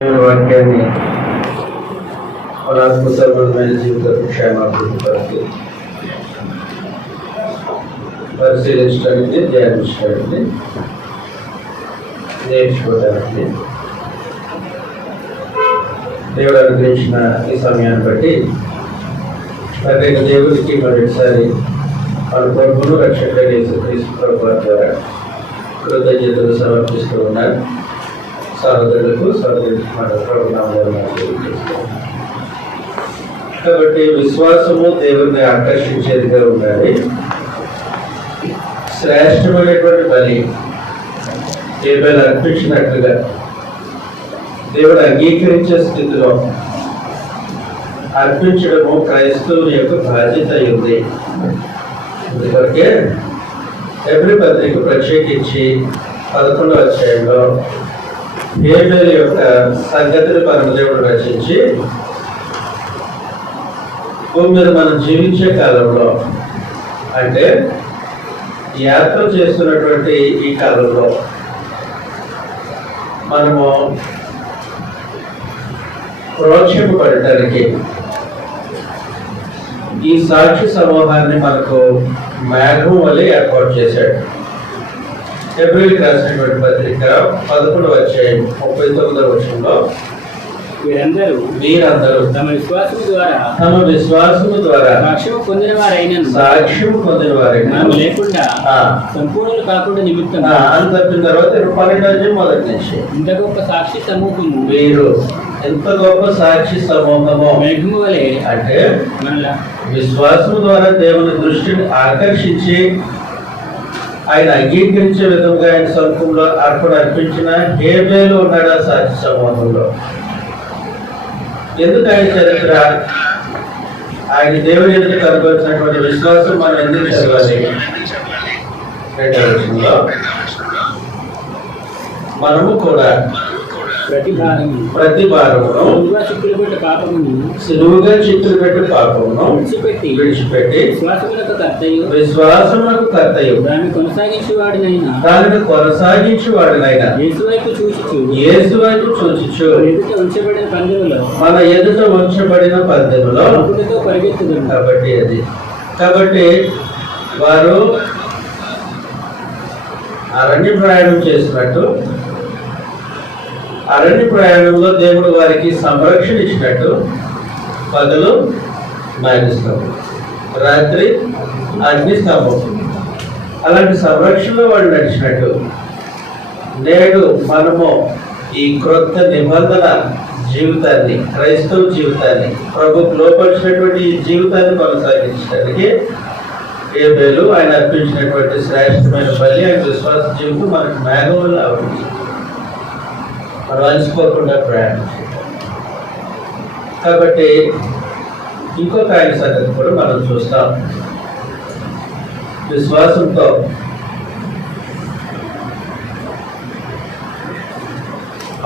వాక్యాన్ని మన అద్భుతమైన జీవిత క్షేమాభివృద్ధి కొరకు పరిశీలించడానికి, ధ్యానించడానికి, నేర్చుకోవడానికి దేవుడు అనుగ్రహించిన ఈ సమయాన్ని బట్టి ప్రత్యేక దేవుడికి మరొకసారి మన ప్రభువును రక్షకుడైన యేసుక్రీస్తు ప్రభువు ద్వారా కృతజ్ఞతలు సమర్పిస్తూ ఉన్నారు. సహోదరులకు మన ప్రభునామాలు కాబట్టి విశ్వాసము దేవుడిని ఆకర్షించేదిగా ఉండాలి. శ్రేష్టమైనటువంటి బలి ఏమైనా అర్పించినట్లుగా దేవుడు అంగీకరించే స్థితిలో అర్పించడము క్రైస్తవుని యొక్క బాధ్యత ఉంది. ఎందుకంటే హెబ్రీ పత్రిక ప్రత్యేకించి 11వ అధ్యాయంలో హేబేలు యొక్క సంగతిని పరమదేవుడు రచించి భూమి మీద మనం జీవించే కాలంలో, అంటే యాత్ర చేస్తున్నటువంటి ఈ కాలంలో మనము ప్రోక్షింపబడటానికి ఈ సాక్షి సమూహాన్ని మనకు మేఘం వలె ఏర్పాటు చేశాడు. హెబ్రీయులకు రాసినటువంటి పత్రిక 11వ అధ్యాయం 39వ వచనంలో మీరందరూ తమ విశ్వాసము ద్వారా సాక్ష్యం పొందిన వారైనా లేకుండా సంపూర్ణులు కాకుండా నిమిత్తం అని తప్పిన తర్వాత 12వ మొదటి నుంచి ఇంత గొప్ప సాక్షి సమూహము మీరు ఎంత గొప్ప సాక్షి సమూహము మేఘము వలె, అంటే విశ్వాసము ద్వారా దేవుని దృష్టిని ఆకర్షించి ఆయన అంగీకరించే విధంగా ఆయన సంఘంలో అర్పించిన హేబేలు ఉన్నాడు ఆ సాక్షి సమూహంలో. ఎందుకు ఆయన చరిత్ర, ఆయన దేవుని ఎదుట కనబరిచినటువంటి విశ్వాసం మనం ఎందుకు చదవాలి? 2వ వచనంలో మనము కూడా ప్రతి భారమును సులువుగా చిక్కులు పెట్టి పాపమును విడిచిపెట్టి విశ్వాసమునకు కర్తయు దాన్ని కొనసాగించి వాడినైనా యేసు వైపు చూచుచు మన ఎదుట ఉంచబడిన పందెములో కాబట్టి వారు అరణ్య ప్రయాణం చేసినట్టు, అరణ్య ప్రయాణంలో దేవుడు వారికి సంరక్షణ ఇచ్చినట్టు, పగలు మేఘస్తంభం, రాత్రి అగ్నిస్తంభం, అలాంటి సంరక్షణలో వాళ్ళు నడిచినట్టు నేడు మనము ఈ క్రొత్త నిబంధన జీవితాన్ని, క్రైస్తవ జీవితాన్ని, ప్రభుకు లోపరిచినటువంటి ఈ జీవితాన్ని కొనసాగించడానికి హేబేలు ఆయన అర్పించినటువంటి శ్రేష్టమైన బలి, ఆయన విశ్వాస జీవితం మనకు మేఘంలో ఆవరించింది. మనం అలసిపోకుండా ప్రయాణం. కాబట్టి ఇంకొక ఆయన సంగతి కూడా మనం చూస్తాం. విశ్వాసంతో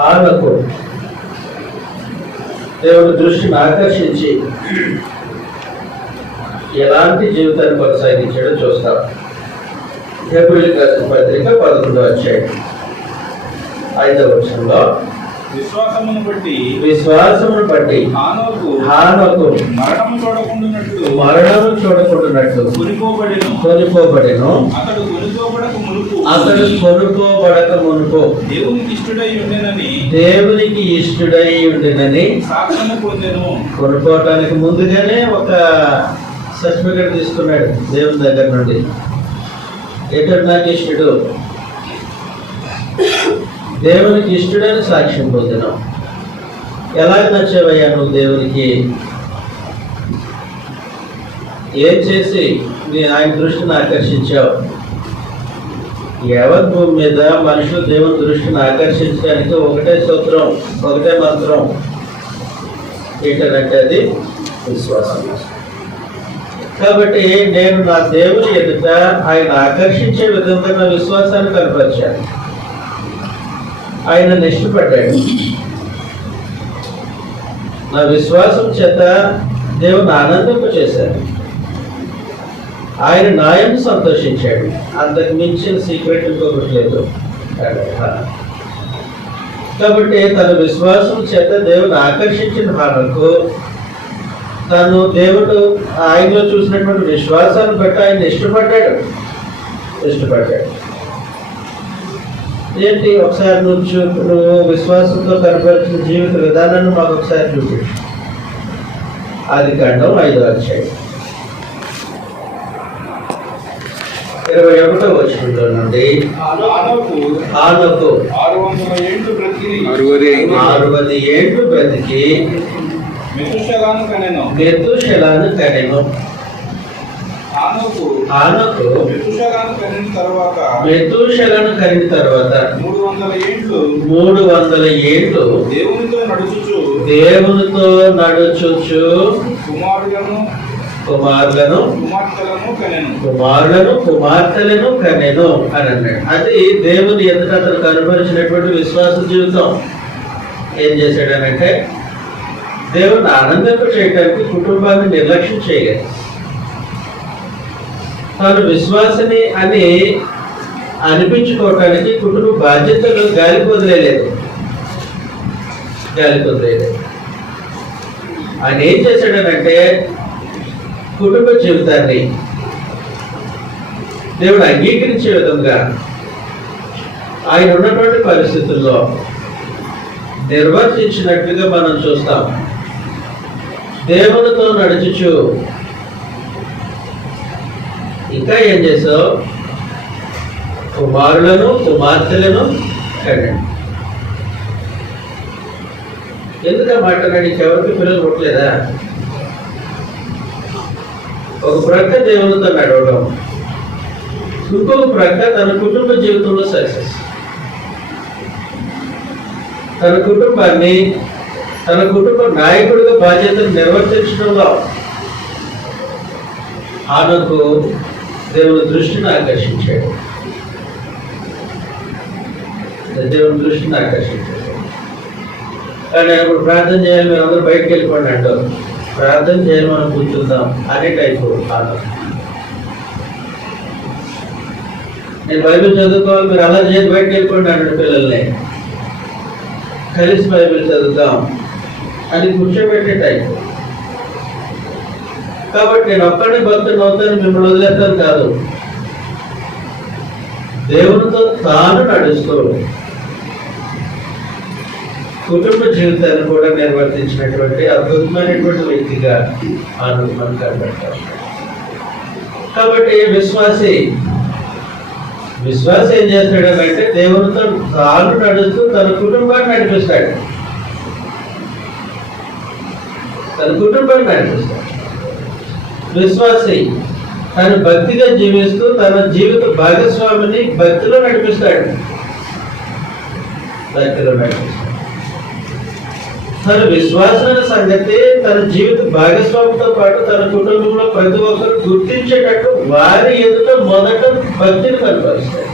ఆమెకు దేవుని దృష్టిని ఆకర్షించి ఎలాంటి జీవితాన్ని కొనసాగించాడో చూస్తాం. హెబ్రీయులకు రాసిన పత్రిక 11వ అధ్యాయం 5వ వచనంలో విశ్వాసమును బట్టి హానోకు మరణము చూడకుండానట్లు కొనిపోబడెను. అతడు కొనుకోబడక మునుపు దేవునికి ఇష్టడై ఉండినని కొనుక్కోవటానికి ముందుగానే ఒక సర్టిఫికెట్ తీసుకున్నాడు దేవుని దగ్గర నుండి. ఎక్కడ నాకు ఇష్టడు, దేవునికి ఇష్టడని సాక్ష్యం పొందినావు. ఎలా నచ్చేవయ్యా నువ్వు దేవునికి? ఏం చేసి ఆయన దృష్టిని ఆకర్షించావు? యావత్ భూమి మీద మనుషులు దేవుని దృష్టిని ఆకర్షించడానికి ఒకటే సూత్రం, ఒకటే మంత్రం. ఏంటంటే అది విశ్వాసం. కాబట్టి నేను నా దేవుని ఎదుట ఆయన ఆకర్షించే విధంగా నా విశ్వాసాన్ని కనపరిచాను. ఆయన ఇష్టపడ్డాడు. నా విశ్వాసం చేత దేవుని ఆనందింప చేశాడు. ఆయన న్యాయం సంతోషించాడు. అంతకు మించిన సీక్రెట్ ఇంకొకటి లేదు. కాబట్టి తన విశ్వాసం చేత దేవుడు ఆకర్షించిన హానోకు తను దేవుడు ఆయనలో చూసినటువంటి విశ్వాసాన్ని బట్టి ఆయన ఇష్టపడ్డాడు. ఏంటి ఒకసారి నువ్వు విశ్వాసంతో కనపరిచిన జీవిత విధానాన్ని మాకు ఒకసారి చూపించు. ఆదికాండం 5వ అధ్యాయం 21వ వచనంలో నుండి హానోకు 60 ఏండ్లు బ్రతికి మెతూషెలను కనెను. హానోకు మెతూషెలను కనిన తర్వాత 300 ఏండ్లు దేవునితో నడుచుచు కుమారులను కుమార్తెలను కనెను అని అన్నాడు. అది దేవుని ఎదుట అతను కనపరిచినటువంటి విశ్వాస జీవితం. ఏం చేశాడనంటే దేవుని ఆనందింప చేయడానికి కుటుంబాన్ని నిర్లక్ష్యం చేయలేదు. తాను విశ్వాసని అని అనిపించుకోవటానికి కుటుంబ బాధ్యతలు గాలికి వదిలేదు. ఆయన ఏం చేశాడనంటే కుటుంబ జీవితాన్ని దేవుడు అంగీకరించే విధంగా ఆయన ఉన్నటువంటి పరిస్థితుల్లో నిర్వర్తించినట్లుగా మనం చూస్తాం. దేవునితో నడుచుచు ఇంకా ఏం చేసావు? కుమారులను కుమార్తెలను కనండి. ఎందుకు మాట్లాడాడు? ఎవరికి పిల్లలు పుట్టలేదా? ఒక ప్రక్క దేవునితో నడవడం, ఇంకొక ప్రక్క తన కుటుంబ జీవితంలో సక్సెస్. తన కుటుంబాన్ని తన కుటుంబ నాయకుడిగా బాధ్యతలు నిర్వర్తించడంలో హానోకు దేవుని దృష్టిని ఆకర్షించాడు. కానీ ఇప్పుడు ప్రార్థన చేయాలి, మీరు అందరూ బయటకు వెళ్ళిపోండి అంటారు. ప్రార్థన చేయాలి, మనం కూర్చుందాం అనే టైపు హానోకు. నేను బైబిల్ చదువుకోవాలి, మీరు అలా చేసి బయటకు వెళ్ళిపోండి అన్నాడు పిల్లల్ని. కలిసి బైబిల్ చదువుతాం అని కూర్చోబెట్టే టైపు. కాబట్టి నేను ఒక్కడే భక్తుని అవుతాను, మిమ్మల్ని వదిలేస్తాను కాదు. దేవునితో తాను నడుస్తూ కుటుంబ జీవితాన్ని కూడా నిర్వర్తించినటువంటి అద్భుతమైనటువంటి వ్యక్తిగా మనం కనబడతాం. కాబట్టి విశ్వాసి ఏం చేస్తాడు అంటే దేవునితో తాను నడుస్తూ తన కుటుంబాన్ని నడిపిస్తాడు. విశ్వాసి తను భక్తిగా జీవిస్తూ తన జీవిత భాగస్వామిని భక్తిలో నడిపిస్తాడు. తన విశ్వాసమైన సంగతి తన జీవిత భాగస్వామితో పాటు తన కుటుంబంలో ప్రతి ఒక్కరు గుర్తించేటట్టు వారి ఎదుట మొదట భక్తిని కనపరుస్తాడు.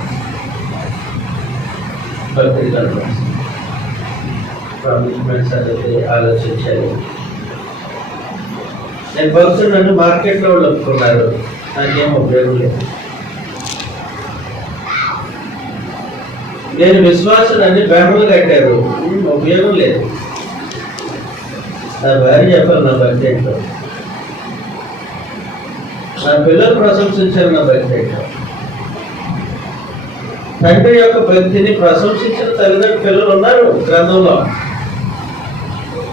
సంగతి ఆలోచించాలి. నేను భక్తులు నన్ను మార్కెట్లో వాళ్ళు ఒప్పుకున్నారు, నాకేం ఉపయోగం లేదు. నేను విశ్వాసాన్ని బ్రాహ్మణులు కట్టారు, ఉపయోగం లేదు. నా భార్య చెప్పాలి నా భక్తి ఏంటో, నా పిల్లలు ప్రశంసించారు నా భక్తి ఏంటో. తండ్రి యొక్క భక్తిని ప్రశంసించిన తల్లిదండ్రుల పిల్లలు ఉన్నారు గ్రంథంలో.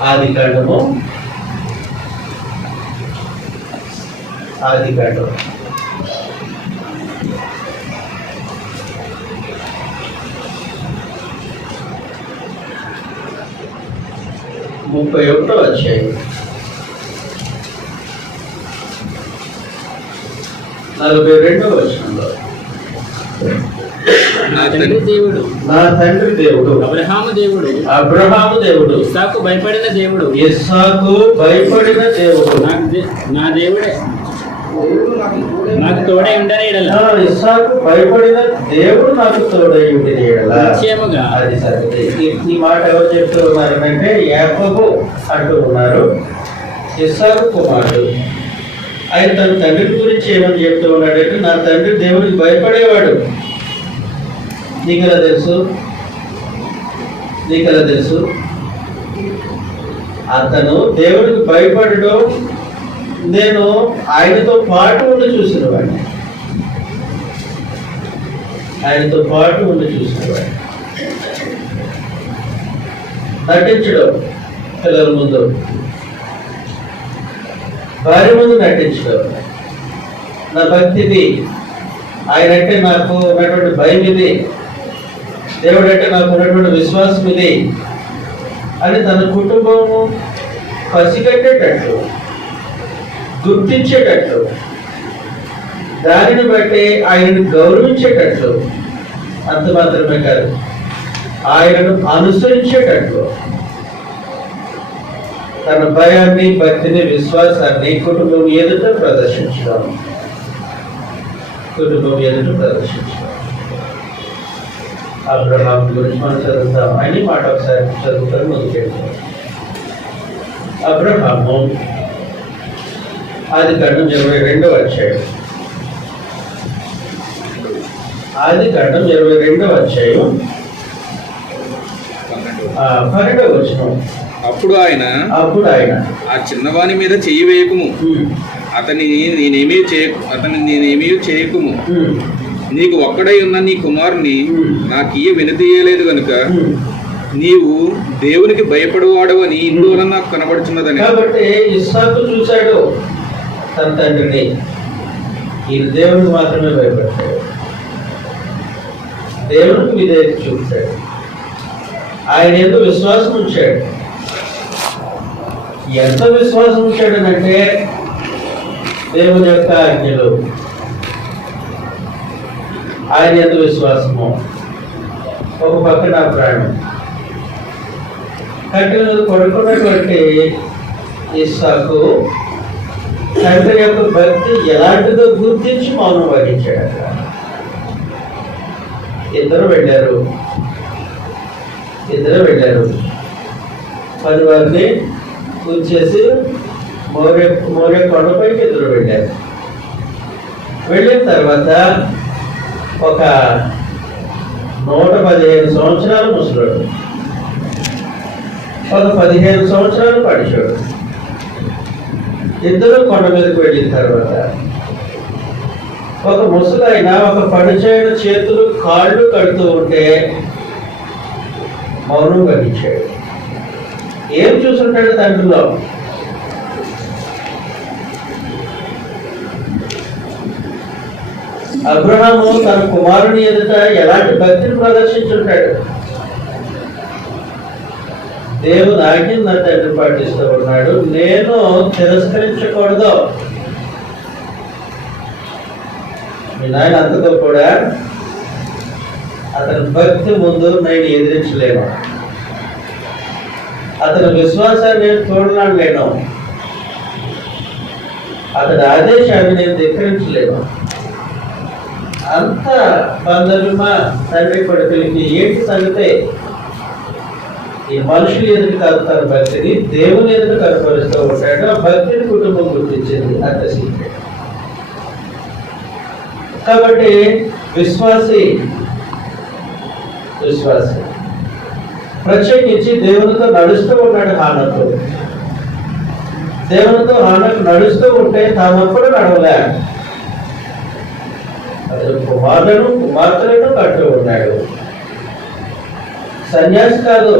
ఆదికాండం 31వ అధ్యాయం 42వ వచనంలో నా తండ్రి దేవుడు అబ్రహాము దేవుడు ఇస్సాకు భయపడిన దేవుడు నా దేవుడే నాకు తోడై ఉండని ఇస్సాకు భయపడిన దేవుడు నాకు తోడై ఉండని నిశ్చయముగా. అది సరే, ఈ మాట ఎవరు చెప్తూ ఉన్నారంటే యాకోబు అంటూ ఉన్నారు. ఇస్సాకు కుమారుడు ఆయన తన తండ్రి గురించి ఏమని చెప్తూ ఉన్నాడంటే, నా తండ్రి దేవుడికి భయపడేవాడు. నీకు ఎలా తెలుసు? నీకెలా తెలుసు? అతను దేవుడికి భయపడడం నేను ఆయనతో పాటు ఉండి చూసిన వాడిని, ఆయనతో పాటు ఉండి చూసిన వాడిని. నటించడం, పిల్లల ముందు, భార్య ముందు నటించడం, నా భక్తిది, ఆయన అంటే నాకు ఉన్నటువంటి భయం ఇది, దేవుడు అంటే నాకు ఉన్నటువంటి విశ్వాసం ఇది అని తన కుటుంబము పసిగట్టేటట్లు, గుర్తించేటట్లు, దానిని బట్టి ఆయనను గౌరవించేటట్లు, అంత మాత్రమే కాదు ఆయనను అనుసరించేటట్లు తన భయాన్ని, భక్తిని, విశ్వాసాన్ని కుటుంబం ఎదుట ప్రదర్శించడం, కుటుంబం ఎదుట ప్రదర్శించడం. అబ్రహాం గురించి మనం చదువుతాం. అని మాట ఒకసారి చదువుతారు, ముందుకెళ్తాం. అబ్రహాము ఆదికాండం 22వ అధ్యాయం, ఆదికాండం 22వ అధ్యాయం 12వ వచనం. అప్పుడు ఆయన ఆ చిన్నవాని మీద చెయ్యి వేయకుము, అతనిని నేనేమీ చేయకుము, నీకు ఒక్కడై ఉన్న నీ కుమారుని నాకియ్య వినతీయలేదు గనుక నీవు దేవునికి భయపడవాడవని ఇందువల్ల నాకు కనబడుతున్నదని. కాబట్టి ఇస్సాకు చూశాడు తన తండ్రిని, ఈ దేవునికి మాత్రమే భయపడతాడు, దేవునికి విధేయత చూపుతాడు, ఆయన ఎంతో విశ్వాసం ఉంచాడు. ఎంత విశ్వాసం ఉంచాడనంటే దేవుని యొక్క ఆజ్ఞలు, ఆయన ఎంత విశ్వాసము. ఒక పక్కన ప్రాణం కట్టెల మీద పడుకున్నటువంటి ఇస్సాకు తండ్రి యొక్క భక్తి ఎలాంటిదో గుర్తించి మౌనం వహించాడు. అక్కడ ఇద్దరు వెళ్ళారు 10 వారిని కూర్చేసి మోరే కొండపైకి ఇద్దరు వెళ్ళారు. వెళ్ళిన తర్వాత ఒక 115 సంవత్సరాలు ముసలాడు, ఒక 15 సంవత్సరాలు పడిచాడు. ఇద్దరు కొండ మీదకి వెళ్ళిన తర్వాత ఒక ముసలైన ఒక పడిచైన చేతులు కాళ్ళు కడుతూ ఉంటే మౌనం వహించాడు. ఏం చూసుంటాడు తండ్రిలో? అబ్రహాము తన కుమారుని ఎదుట ఎలాంటి భక్తిని ప్రదర్శించుంటాడు? దేవుని ఆజ్ఞను నా తండ్రి పాటిస్తూ ఉన్నాడు, నేను తిరస్కరించకూడదు. మీ నాయన అంతతో కూడా అతని భక్తి ముందు నేను ఎదిరించలేను, అతని విశ్వాసాన్ని నేను తోడలేను, అతని ఆదేశాన్ని నేను ధిక్కరించలేను. అంత బంధుమా తండ్రి కొడుకులకి ఏంటి సంగతే? ఈ మనుషులు ఎదురు కాదు తన భక్తిని, దేవుని ఎదురు కనపరుస్తూ ఉంటాడు. ఆ భక్తిని కుటుంబం గుర్తించింది అంత సీక్రెట్. కాబట్టి విశ్వాసి ప్రత్యేకించి దేవునితో నడుస్తూ ఉన్నాడు. హానకు దేవునితో హానకు నడుస్తూ ఉంటే తానొప్పుడు నడవలే, అతను కుమార్తెలను కట్టు ఉన్నాడు. సన్యాసి కాదు,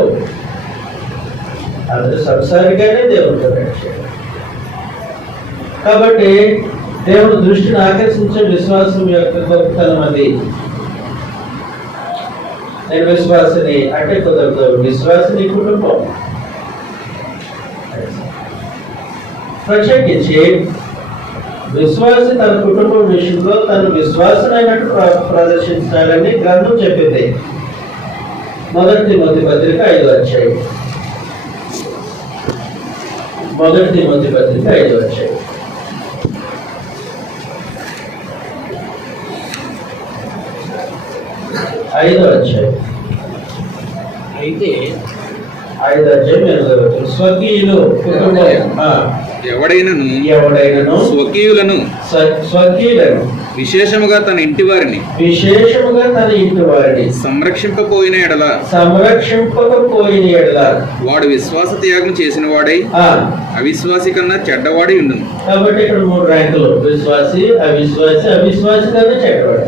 అతను సంసారిగానే దేవునితో నడిచాడు. కాబట్టి దేవుని దృష్టిని ఆకర్షించే విశ్వాసం యొక్క గొప్పతనం అది. నేను విశ్వాసిని అంటే కుదరదు. విశ్వాసిని కుటుంబం ప్రత్యేకించి విశ్వాసి తన కుటుంబం విషయంలో తను విశ్వాసమైనట్టు ప్రదర్శించాలని గ్రంథం చెప్పింది. 1 తిమోతి పత్రిక 5వ అధ్యాయం. 1 తిమోతి పత్రిక 5వ అధ్యాయం. అయితే 5వ అధ్యాయం 8వ వచనం. స్వకీయులు కుటుంబం ఎవడైనను స్వకీయులను విశేషముగా తన ఇంటి వారిని సంరక్షింపకపోయిన ఎడల వాడు విశ్వాస త్యాగం చేసిన వాడై అవిశ్వాసి కన్నా చెడ్డవాడి ఉండును. కాబట్టి ఇక్కడ 3 ర్యాంకులు: విశ్వాసి, అవిశ్వాసి, అవిశ్వాసి కన్నా చెడ్డవాడు.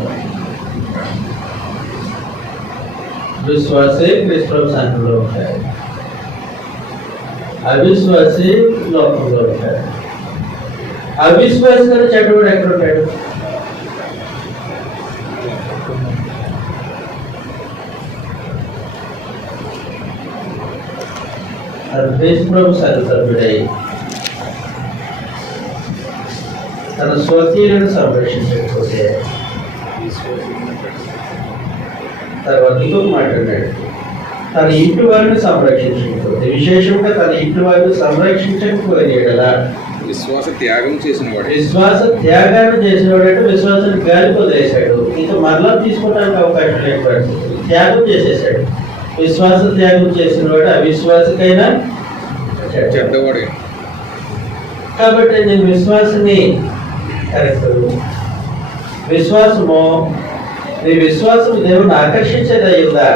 విశ్వాసి క్రీస్తు సంఘంలో ఉంటారు, అవిశ్వాసి లోకంలో ఉంటారు. అవిశ్వాసి కన్నా చెడ్డవాడు ఎక్కడ ఉంటాడు? క్రీస్తు సర్వసభ్యుడై తన స్వకీయులను సంరక్షించకపోతే తర్వాత ఇంకొక మాట్లాడాడు, తన ఇంటి వారిని సంరక్షించకపోతే, విశేషంగా తన ఇంటి వారిని సంరక్షించకపోతే కదా విశ్వాస త్యాగం చేసిన వాడు. విశ్వాస త్యాగాన్ని చేసిన వాడు అంటే విశ్వాసాన్ని గాలికి వదిలేశాడు, ఇంకా మరలా తీసుకోవడానికి అవకాశం లేకపోయాడు, త్యాగం చేసేసాడు. విశ్వాస త్యాగం చేసిన వాడు అవిశ్వాసకైనా చెడ్డవాడే. కాబట్టి నేను విశ్వాసాన్ని కరెక్ట్. విశ్వాసము, నీ విశ్వాసం దేవుడిని ఆకర్షించేది అయిందా?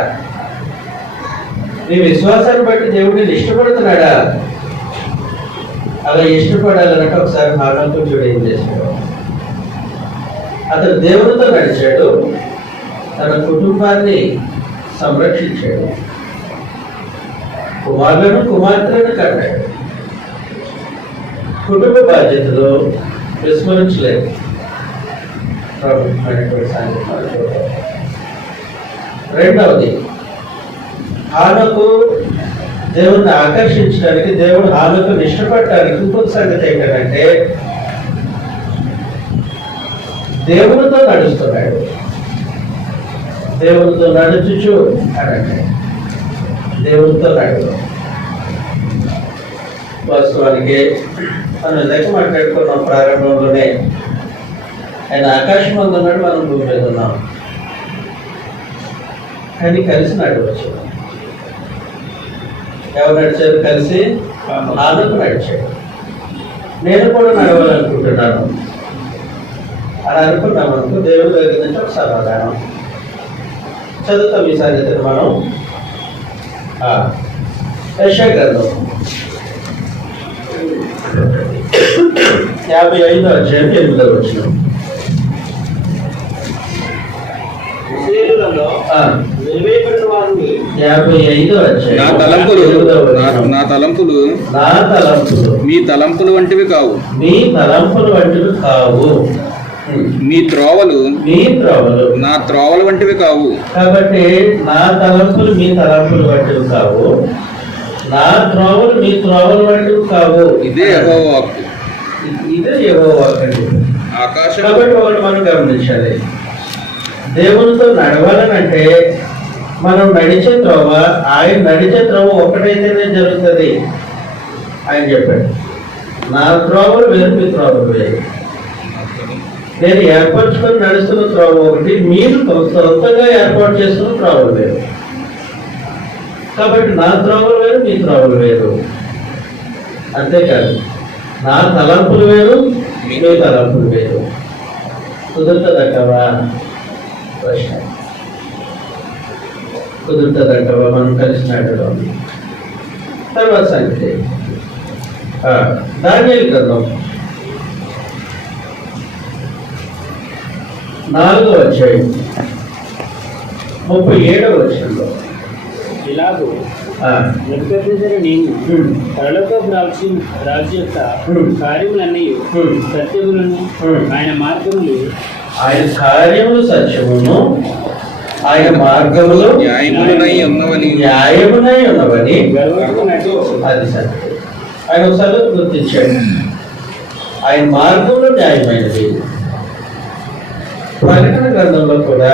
నీ విశ్వాసాన్ని బట్టి దేవుడిని ఇష్టపడుతున్నాడా? అలా ఇష్టపడాలంటే ఒకసారి హానోకు చూడు ఏం చేశాడు. అతను దేవునితో నడిచాడు, తన కుటుంబాన్ని సంరక్షించాడు, కుమారులను కుమార్తెలను కట్టాడు, కుటుంబ బాధ్యతలు విస్మరించలేదు. రెండవది, హానోకు దేవుణ్ణి ఆకర్షించడానికి, దేవుడు హానోకుని ఇష్టపడటానికి ఇంకొక సంగతి ఏంటంటే దేవునితో నడుస్తున్నాడు. దేవునితో నడుచుచు అనంటే దేవునితో నడు. వాస్తవానికి మనం ఇందాక మాట్లాడుకున్నాం ప్రారంభంలోనే, ఆయన ఆకాశం మీద ఉన్నాడు, మనం భూమి మీద ఉన్నాం, కానీ కలిసి నడవచ్చు. ఎవరు నడిచారు కలిసి? హానోకు నడిచాడు. నేను కూడా నడవాలనుకుంటున్నాను అని అనుకున్నామనుకో, దేవుడి దగ్గర నుంచి ఒక సమాధానం. చదువుతాం ఈ సంగతిని మనం. యెషయా గ్రంథం 55వ అధ్యాయం 8వ వచనం. నా తలంపులు మీ తలంపులు వంటివి కావు, మీ త్రోవలు నా త్రోవలు వంటివి కావు. కాబట్టి నా తలంపులు మీ తలంపులు వంటివి కావు, నా త్రోవలు మీ త్రోవలు వంటివి కావు. ఇదే యెహోవా వాక్కు. ఇదే యెహోవా వాక్కు అండి. ఆకాశం. కాబట్టి ఒకటి మనం గమనించాలి, దేవునితో నడవాలనంటే మనం నడిచే త్రోవ, ఆయన నడిచే త్రోవ ఒకటైతేనే జరుగుతుంది. ఆయన చెప్పాడు, నా త్రోవలు వేరు, మీ త్రోవలు వేరు. నేను ఏర్పరచుకొని నడుస్తున్న త్రోవ ఒకటి, మీరు సొంతంగా ఏర్పాటు చేస్తున్న త్రోవలు వేరు. కాబట్టి నా త్రోవలు వేరు, మీ త్రోవలు వేరు. అంతేకాదు, నా తలంపులు వేరు, మీ తలంపులు వేరు. కుదురుతుందంటావా? ప్రశ్న. కుదురుతుందంటావా? మనం కలిసి నడవడం. తర్వాత సంగతి దానియేలు గ్రంథం 4వ అధ్యాయం 37వ వచనంలో ఇలాగూ నేను పరలోకపు రాజు యొక్క కార్యములన్నీ సత్యములను, ఆయన మార్గములు, ఆయన కార్యములు సత్యమును, ఆయన మార్గములు న్యాయమునై ఉన్నవని అది సత్యం. ఆయన ఒకసారి గుర్తించాడు, ఆయన మార్గంలో న్యాయమైనది. ప్రకటన గ్రంథంలో కూడా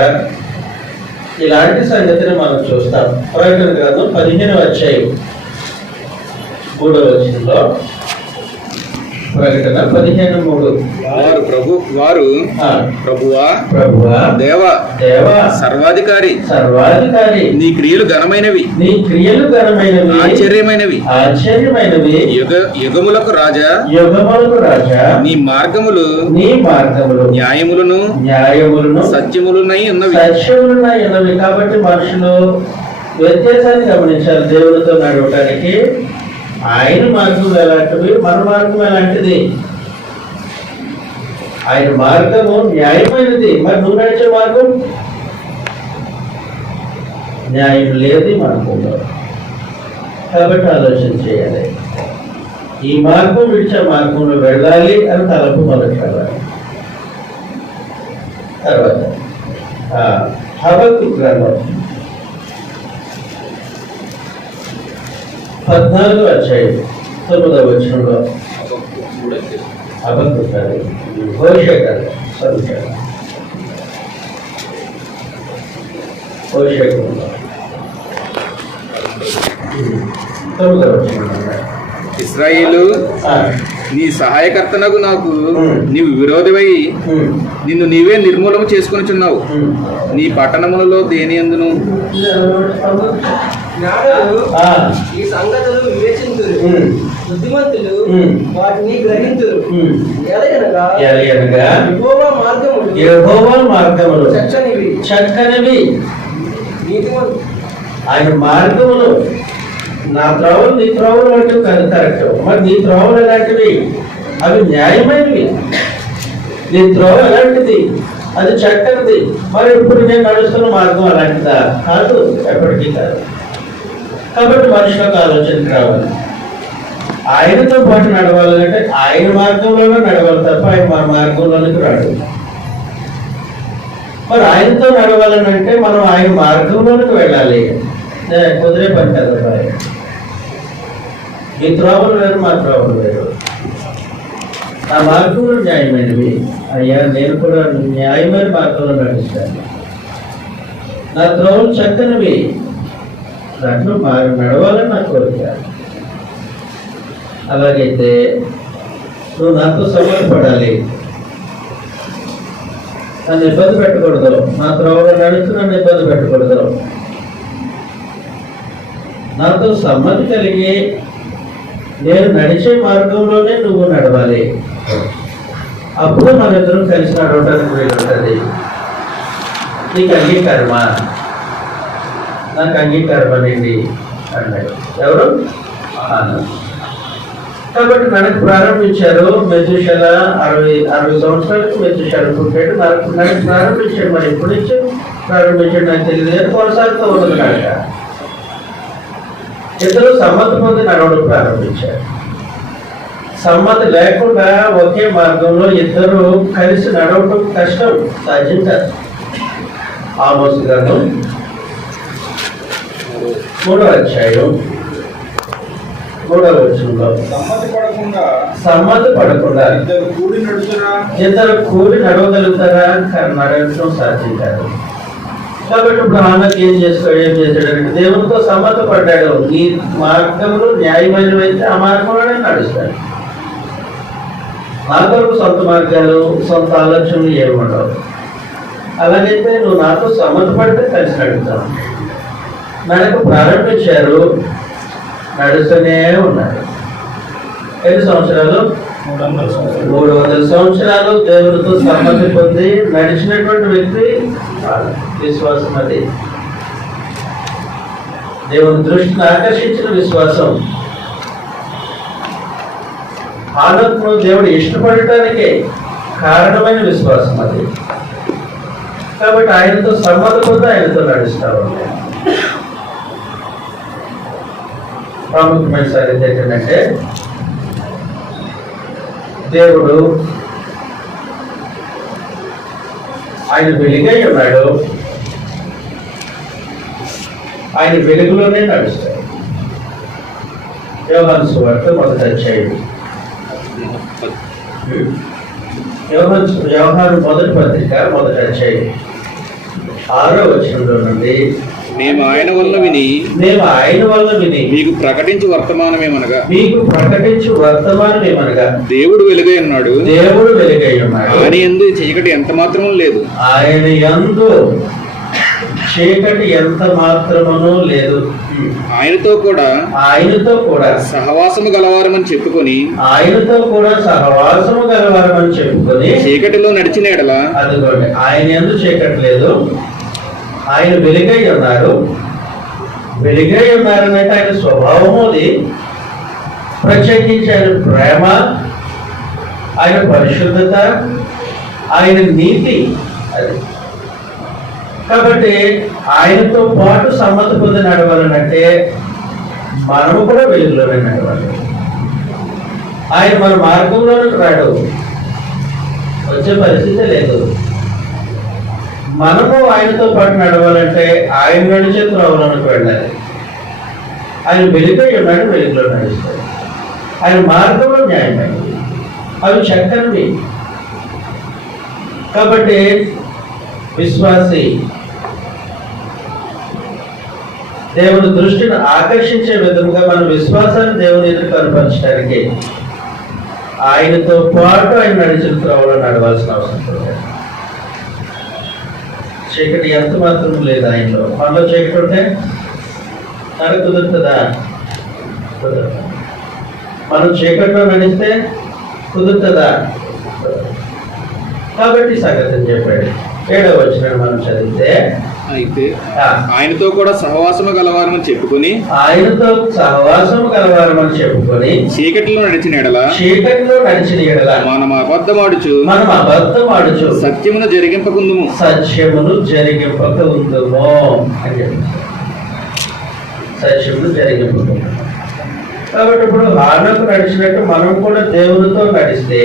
ఇలాంటి సంగతిని మనం చూస్తాం. ప్రకటన గ్రంథం 15వ అధ్యాయం 3వ వచనంలో ప్రకటన 15:3. వారు ప్రభువా దేవా సర్వాధికారి నీ క్రియలు ఘనమైనవి ఆశ్చర్యమైనవి యుగములకు రాజా నీ మార్గములు న్యాయములను సత్యములునై ఉన్నవి. కాబట్టి మనుషులు వ్యత్యాసాన్ని గమనించాలి. దేవుడితో నడవటానికి ఆయన మార్గం ఎలాంటివి, మన మార్గం ఎలాంటిది. ఆయన మార్గము న్యాయమైనది, మరి నువ్వు నడిచే మార్గం న్యాయం లేదు మనకు. కాబట్టి ఆలోచన చేయాలి. ఈ మార్గం విడిచే మార్గంలో వెళ్ళాలి అని తలపు మొదలెట్టాలి. తర్వాత హబక్కూకు గ్రంథం 14:9 హబక్కూకు కాదు, హోషే కాదు, చదువుతాడు. హోషే 9:9 ఇశ్రాయేలు నీ సహాయకర్తనకు నాకు నీవు విరోధివై నిన్ను నీవే నిర్మూలన చేసుకొనిచున్నావు. నీ పట్టణములలో దేని యందును ఈ సంగతులు వివేచింతురు, బుద్ధిమంతులు వాటిని గ్రహింతురు. యెహోవా మార్గములు చక్కనివి. ఆయన మార్గములు నా త్రోవలు నీ త్రోవలు అంటే కరెక్ట్. మరి నీ త్రోవలు ఎలాంటివి? అవి న్యాయమైనవి. నీ త్రోవ ఎలాంటిది? అది చక్కనిది. మరి ఇప్పుడు నేను నడుస్తున్న మార్గం అలాంటిదా? కాదు, ఎప్పటికీ కాదు. కాబట్టి మనుషులకు ఆలోచనకు రావాలి. ఆయనతో పాటు నడవాలంటే ఆయన మార్గంలోనే నడవాలి తప్ప ఆయన మన మార్గంలోనికి రాడు. మరి ఆయనతో నడవాలనంటే మనం ఆయన మార్గంలోనికి వెళ్ళాలి. కుదిరే పని కదా. మీ త్రోవలు వేరు, మా త్రోవలు వేరు. ఆ మార్గంలో న్యాయమైనవి. అయ్యా నేను కూడా న్యాయమైన మార్గంలో నడుస్తాను. నా త్రోవలు చక్కనివి, దాంట్లో నడవాలని నా కోరిక. అలాగైతే నువ్వు నాతో సమయపడాలి. నన్ను ఇబ్బంది పెట్టకూడదు. నా త్రోవలో నడుస్తూ నన్ను ఇబ్బంది పెట్టకూడదు. నాతో సమ్మతి కలిగి నేను నడిచే మార్గంలోనే నువ్వు నడవాలి. అప్పుడు మన ఇద్దరం కలిసి నడవటానికి వీలుంటుంది. నీకు అంగీకారమా? నాకు అంగీకారమనండి అన్నాడు. ఎవరు? కాబట్టి నడక ప్రారంభించారు. మెతుషల 60 సంవత్సరాలకు మెతుషల పుట్టాడు. నడక ప్రారంభించాడు. మరి ఎప్పుడు నుంచి ప్రారంభించాడు నాకు తెలియదు, కానీ కొనసాగుతూ ఉన్నది నడక. ఇద్దరు సమ్మతి పొంది నడవడం ప్రారంభించారు. సమ్మతి లేకుండా ఒకే మార్గంలో ఇద్దరు కలిసి నడవడం కష్టం, సాధ్యం కాదు. ఆమోసు గ్రంథం 3వ అధ్యాయం 3వ వచనంలో సమ్మతి పడకుండా ఇద్దరు కూడి నడవగలుగుతారా? నడవడం సాధ్యం కాదు. కాబట్టి ఇప్పుడు ఆమెకి ఏం చేశాడంటే దేవునితో సమ్మతి పడ్డాడు. నీ మార్గంలో న్యాయమైనవైతే ఆ మార్గంలోనే నడుస్తాడు. నా కొరకు సొంత మార్గాలు, సొంత ఆలోచనలు ఏమి ఉండవు. అలాగైతే నువ్వు నాతో సమ్మతి పడితే కలిసి నడుస్తావు. నడక ప్రారంభించారు, నడుస్తూనే ఉన్నారు. ఎన్ని సంవత్సరాలు? 300 సంవత్సరాలు దేవుడితో సమ్మతి పొంది నడిచినటువంటి వ్యక్తి విశ్వాసం. అది దేవుని దృష్టిని ఆకర్షించిన విశ్వాసం. ఆనందను దేవుడు ఇష్టపడటానికి కారణమైన విశ్వాసం అది. కాబట్టి ఆయనతో సమ్మతి పొంది ఆయనతో నడుస్తావు. ప్రాముఖ్యమైన సంగతి ఏంటంటే దేవుడు ఆయన వెలుగై ఉన్నాడు. ఆయన వెలుగులోనే నడుస్తాడు. యోహాను సువార్త 1వ అధ్యాయం. యోహాను మొదటి పత్రిక 1వ అధ్యాయం 6వ వచనంలో నుండి మేము ఆయన వల్ల విని మీకు ప్రకటించు వర్తమానమేమనగా దేవుడు వెలుగై ఉన్నాడు, ఆయన యందు చీకటి ఎంత మాత్రము లేదు. ఆయన యందు చీకటి ఎంత మాత్రమును లేదు. ఆయనతో కూడా సహవాసము గలవారమని చెప్పుకొని చీకటిలో నడిచిన ఎడల, అదిగోండి ఆయన యందు చీకటి లేదు, ఆయన వెలుగై ఉన్నారు. వెలుగై ఉన్నారనంటే ఆయన స్వభావము అది, ప్రత్యేకించి ఆయన ప్రేమ, ఆయన పరిశుద్ధత, ఆయన నీతి అది. కాబట్టి ఆయనతో పాటు సమ్మతి పొంది నడవాలనంటే మనము కూడా వెలుగులోనే నడవాలి. ఆయన మన మార్గంలోనే రాడు, వచ్చే పరిస్థితి లేదు. మనము ఆయనతో పాటు నడవాలంటే ఆయన నడిచే త్రోవలోకి వెళ్ళాలి. ఆయన వెలుగై ఉన్నాడు, వెలుగులో నడుస్తాడు. ఆయన మార్గంలో న్యాయమైనది, అవి చక్కనివి. కాబట్టి విశ్వాసి దేవుని దృష్టిని ఆకర్షించే విధంగా మన విశ్వాసాన్ని దేవుని ఎదురు కనపరచడానికి ఆయనతో పాటు ఆయన నడిచిన త్రోవలో నడవాల్సిన అవసరం లేదు. చీకటి ఎంత మాత్రం లేదు ఆయనలో. మనలో చీకటి ఉంటే నాకు కుదురుతుందా? కుదరదు. మనం చీకటిలో నడిస్తే కుదురుతుందా? కాబట్టి సంగతి చెప్పాడు. 7వ వచనం మనం చదివితే, అయితే ఆయనతో కూడా సహవాసము గలవారమని చెప్పుకొని చీకటిలో నడిచిన ఎడల మనం అబద్ధమాడుచు సత్యమును జరిగింపకుందుము అని చెప్పి సత్యమును జరిగింపకుందు. కాబట్టి ఇప్పుడు హానోకు నడిచినట్టు మనం కూడా దేవునితో నడిస్తే,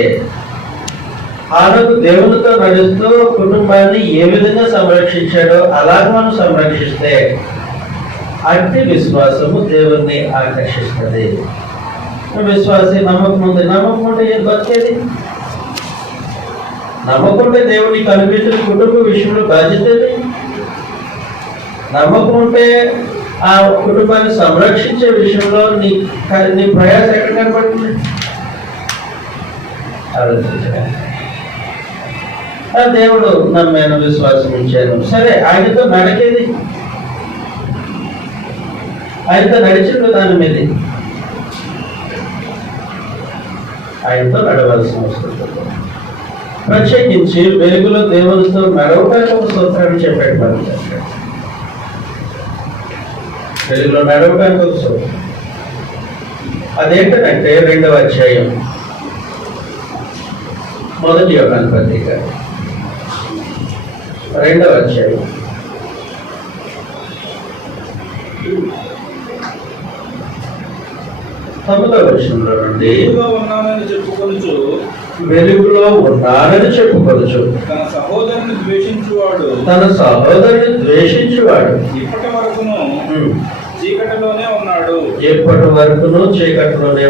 హానోకు దేవునితో నడుస్తూ కుటుంబాన్ని ఏ విధంగా సంరక్షించాడో అలాగే మనం సంరక్షిస్తే అట్టి విశ్వాసము దేవుణ్ణి ఆకర్షిస్తుంది. విశ్వాసి నమ్మకం ఉంటే ఏం బతికేది? నమ్మకుంటే దేవుని కనిపించిన కుటుంబ విషయంలో బాధ్యతది. నమ్మకం ఉంటే ఆ కుటుంబాన్ని సంరక్షించే విషయంలో నీ ప్రయాసం ఎక్కడ కనపడుతుంది? ఆలోచించండి. దేవుడు నమ్మాను, విశ్వాసం ఉంచాను, సరే ఆయనతో నడిచేది, ఆయనతో నడిచిన విధానం ఇది, ఆయనతో నడవలసిన అవసరం. ప్రత్యేకించి వెలుగులో దేవునితో నడవడానికి ఒక సూత్రాన్ని చెప్పాడు. మనం వెలుగులో నడవడానికి ఒక సూత్రం, అదేంటంటే 2వ అధ్యాయం 1 యోహాను పత్రిక 2వ అధ్యాయం 9వ వచనంలో నుండి, వెలుగులో ఉన్నానని చెప్పుకొనుచు తన సహోదరుని ద్వేషించువాడు ఇప్పటి వరకును చీకటిలోనే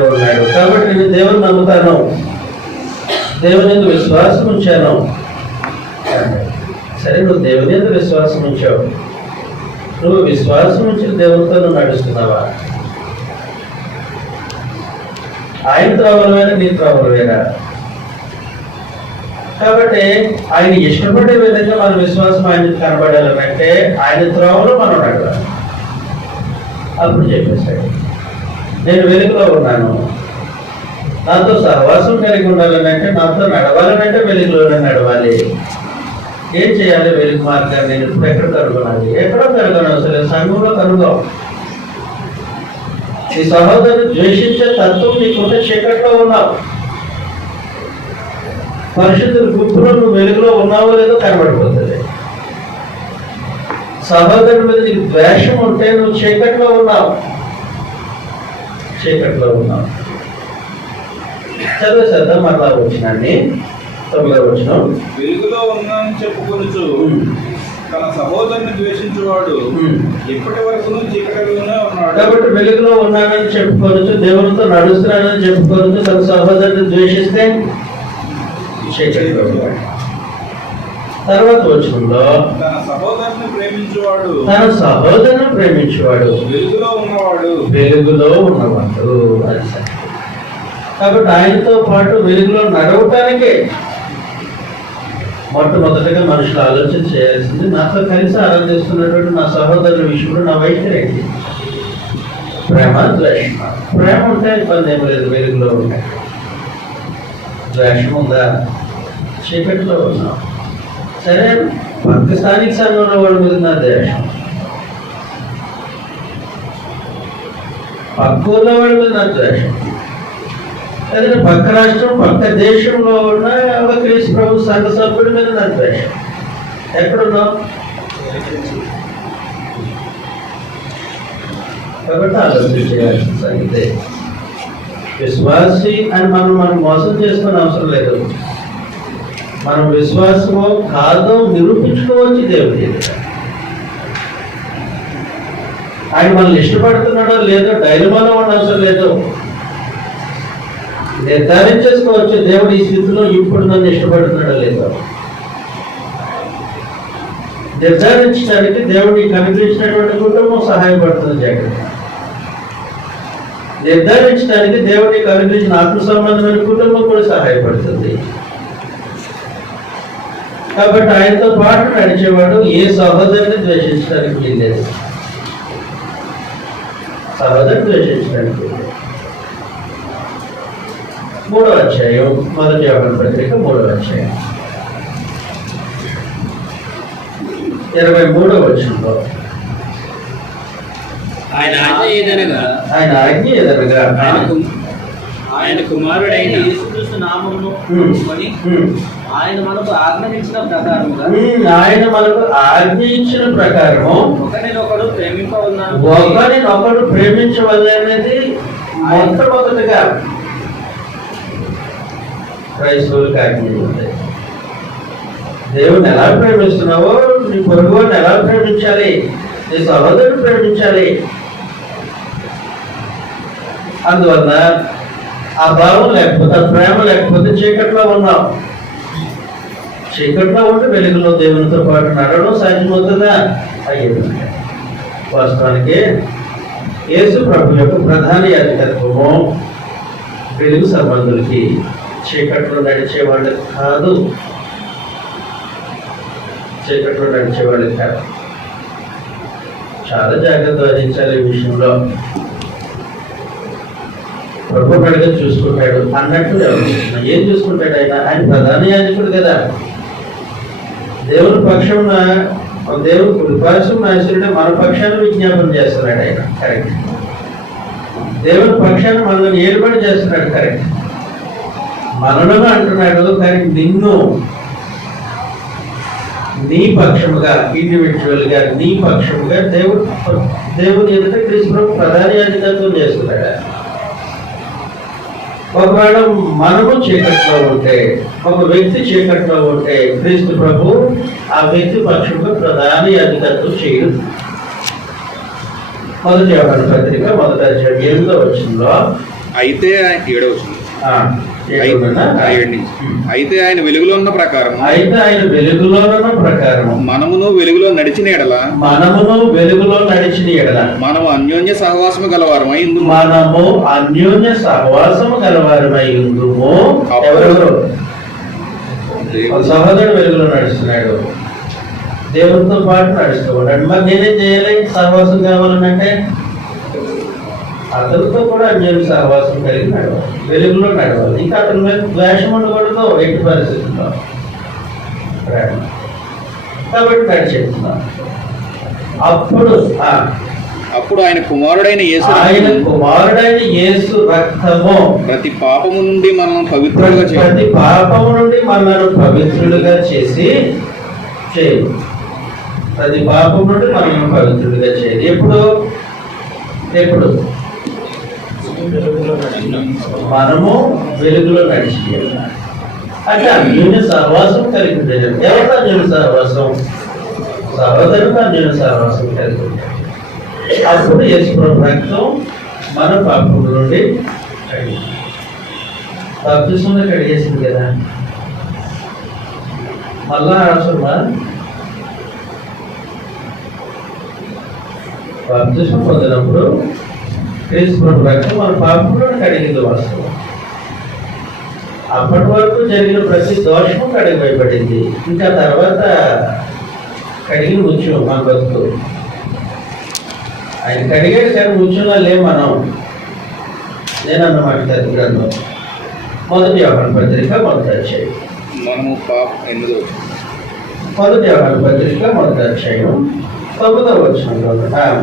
ఉన్నాడు. కాబట్టి నేను దేవుని నమ్ముతాను, దేవుని ఎందుకు విశ్వాసం ఉంచాను. సరే, నువ్వు దేవుని ఎందుకు విశ్వాసం ఉంచావు? నువ్వు విశ్వాసం ఉంచి దేవునితో నువ్వు నడుస్తున్నావా? ఆయన త్రోవలు వేరా, నీ త్రోవలు వేరా? కాబట్టి ఆయన ఇష్టపడే విధంగా మన విశ్వాసం ఆయన కనబడాలంటే ఆయన త్రోవలో మనం నడవాలి. అప్పుడు చెప్పేశాడు, నేను వెలుగులో ఉన్నాను, నాతో సహవాసం కలిగి ఉండాలనంటే, నాతో నడవాలనంటే వెలుగులోనే నడవాలి. ఏం చేయాలి? వెలుగు మార్గాన్ని నేను ఇప్పుడు ఎక్కడ కనుగొనాలి? ఎక్కడో కనుగొన అసలు సంఘంలో కనుగొ. ఈ సహోదరుని ద్వేషించే తత్వం నీకుంటే చీకట్లో ఉన్నావు. పరిశుద్ధుల గుంపులో నువ్వు వెలుగులో ఉన్నావో లేదో కనబడిపోతుంది. సహోదరుని మీద నీకు ద్వేషం ఉంటే నువ్వు చీకట్లో ఉన్నావు. చదివేసేద్దాం మరలా వచ్చినాన్ని. 9వ వచనం, వెలుగులో ఉన్నానని చెప్పుకొనుచు తన సహోదరుని ద్వేషించువాడు ఇప్పటి వరకును చీకటిలోనే ఉన్నాడు. కాబట్టి వెలుగులో ఉన్నానని చెప్పుకోవచ్చు, దేవునితో నడుస్తున్నానని చెప్పుకోవచ్చు, తన సహోదరుని ద్వేషిస్తే చీకటిలో ఉన్నాడు. తర్వాత వచనంలో తన సహోదరుని ప్రేమించువాడు వెలుగులో ఉన్నవాడు. అది సరే. కాబట్టి ఆయనతో పాటు వెలుగులో నడవటానికే మొట్టమొదటిగా మనుషులు ఆలోచన చేయాల్సింది, నాతో కలిసి ఆరాధిస్తున్నటువంటి నా సహోదరుల విషయంలో నా వైఖరి ఏంటి? ప్రేమ, ద్వేషం. ప్రేమ ఉంటే ఇబ్బంది ఏం లేదు, వెలుగులో ఉంటాయి. ద్వేషం ఉందా? చీకటిలో ఉన్నాం. సరే, పక్క స్థానిక సంఘంలో వాళ్ళ మీద నా ద్వేషం, పక్క ఊళ్ళో వాళ్ళ మీద నా ద్వేషం, అదే పక్క రాష్ట్రం పక్క దేశంలో ఉన్న ఒక క్రీస్తు ప్రభు సంఘ సభ్యుడి మీద నా ద్వేషం. ఎక్కడున్నాం? కాబట్టి ఆలోచన చేయాల్సిన సంగతే. విశ్వాసి అని మనం మోసం చేసుకునే అవసరం లేదు. మనం విశ్వాసమో కాదో నిరూపించుకోవచ్చు దేవుడి దగ్గర. ఆయన మనల్ని ఇష్టపడుతున్నాడో లేదో డైలమాలో ఉండవసరం లేదు, నిర్ధారించేసుకోవచ్చు. దేవుడు ఈ స్థితిలో ఇప్పుడు నన్ను ఇష్టపడుతున్నాడో లేదో నిర్ధారించడానికి దేవుడికి కనిపించినటువంటి కుటుంబం సహాయపడుతుంది. జాగ్రత్త. నిర్ధారించడానికి దేవుడికి కనిపించిన ఆత్మ సంబంధమైన కుటుంబం కూడా సహాయపడుతుంది. కాబట్టి ఆయనతో పాటు నడిచేవాడు ఏ సహోదరుని ద్వేషించడానికి వీల్లేదు. సహోదరుని ద్వేషించడానికి వీల్లేదు. 3వ అధ్యాయం, మొదటి యోహాను పత్రిక 3వ అధ్యాయం 23వ వచనంలో ఆయన ఆజ్ఞ ఏదనగా ఆయన కుమారుడైన యేసుక్రీస్తు నామమును కొని ఆయన మనకు ఆజ్ఞాపించిన ప్రకారముగా ఒకరినొకడు ప్రేమించవలనేది మొట్టమొదటిగా క్రైస్తవులకు ఆజ్ఞ ఉంది. దేవుని ఎలా ప్రేమిస్తున్నావో నీ పొరుగువాడిని ఎలా ప్రేమించాలి, నీ సహోదరుని ప్రేమించాలి. అందువల్ల ఆ భావం లేకపోతే, ఆ ప్రేమ లేకపోతే చీకట్లో ఉన్నాం. చీకట్లో ఉంటే వెలుగులో దేవునితో పాటు నడవడం సాధ్యమవుతుందా? అయ్యేది. వాస్తవానికి యేసు ప్రభు యొక్క ప్రధాన యాజకత్వము వెలుగు సంబంధులకి, చీకట్లో నడిచేవాళ్ళు కాదు. చీకట్లో నడిచేవాళ్ళు కాదు. చాలా జాగ్రత్త వహించాలి ఈ విషయంలో. ప్రభు పడిగా చూసుకుంటాడు అన్నట్టు ఏం చూసుకుంటాడు? ఆయన ప్రధాన యాజకుడు కదా. దేవుని పక్షం, దేవుని కృపాసం నాశనుడే మన పక్షాన్ని విజ్ఞాపన చేస్తున్నాడు ఆయన. కరెక్ట్. దేవుని పక్షాన్ని మనల్ని ఏర్పాటు చేస్తున్నాడు. కరెక్ట్. మనలను అంటున్నాడు, కానీ నిన్ను నీ పక్షముగా, ఇండివిజువల్గా నీ పక్షముగా దేవుని ఎదుట క్రీస్తు ప్రధాన యాజకత్వం చేస్తున్నాడు. ఒకవేళ మనము చీకట్లో ఉంటే, ఒక వ్యక్తి చీకట్లో ఉంటే, క్రీస్తు ప్రభు ఆ వ్యక్తి పక్షంగా ప్రధాన యాజకత్వం చేయదు. మొదటి యోహాను పత్రిక 1వ అధ్యాయం 8వ వచనంలో అయితే 7వ వచనం అయితే ఆయన వెలుగులో ఉన్న ప్రకారం మనమును వెలుగులో నడిచిన ఎడల మనము అన్యోన్య సహవాసము గలవారమై ఉందుము. ఎవరెవరు? సహోదరుడు వెలుగులో నడుస్తున్నాడు, దేవునితో పాటు నడుస్తూ ఉన్నాడు. మరి నేనేం చేయాలి? సహవాసం కావాలనంటే అతనితో కూడా అన్యోన్య సహవాసం కలిగి నడవాలి, వెలుగులో నడవాలి. ఇంకా అతని మీద ద్వేషం ఉండకూడదు ఎట్టి పరిస్థితుల్లో. కాబట్టి నడిచేస్తున్నాం. అప్పుడు ఆయన కుమారుడైన యేసు రక్తము ప్రతి పాపము నుండి మనల్ని పవిత్రులుగా చేసి ప్రతి పాపం నుండి మనల్ని పవిత్రులుగా చేయాలి. ఎప్పుడు మనము వెలుగులో నడిచేయాలి. అంటే అన్యోన్య సహవాసం కలిగి ఉండేది. ఎవరితో అన్యోన్య సహవాసం? సహోదరుతో అన్యోన్య సహవాసం కలిగి ఉంటాడు. అప్పుడు యేసు ప్రభు రక్తం మన పాపం నుండి బాప్తిస్మం కడిగేసింది కదా. మళ్ళా అవసరమా? బాప్తిస్మం పొందినప్పుడు క్రీస్తు ప్రభు రక్తం మన పాపములను కడిగింది వాస్తవం. అప్పటి వరకు జరిగిన ప్రతి దోషము కడిగిపోయబడింది. ఇంకా తర్వాత కడిగి ముత్యం మన బతుకు. ఆయన కడిగాడు కానీ ముత్యంలో లేం మనం. నేనన్నమాట అది గ్రంథం 1 యోహాను పత్రిక 1వ అధ్యాయం. మనము పాప 8వ 1 యోహాను పత్రిక 1వ అధ్యాయం 9వ వచనంలో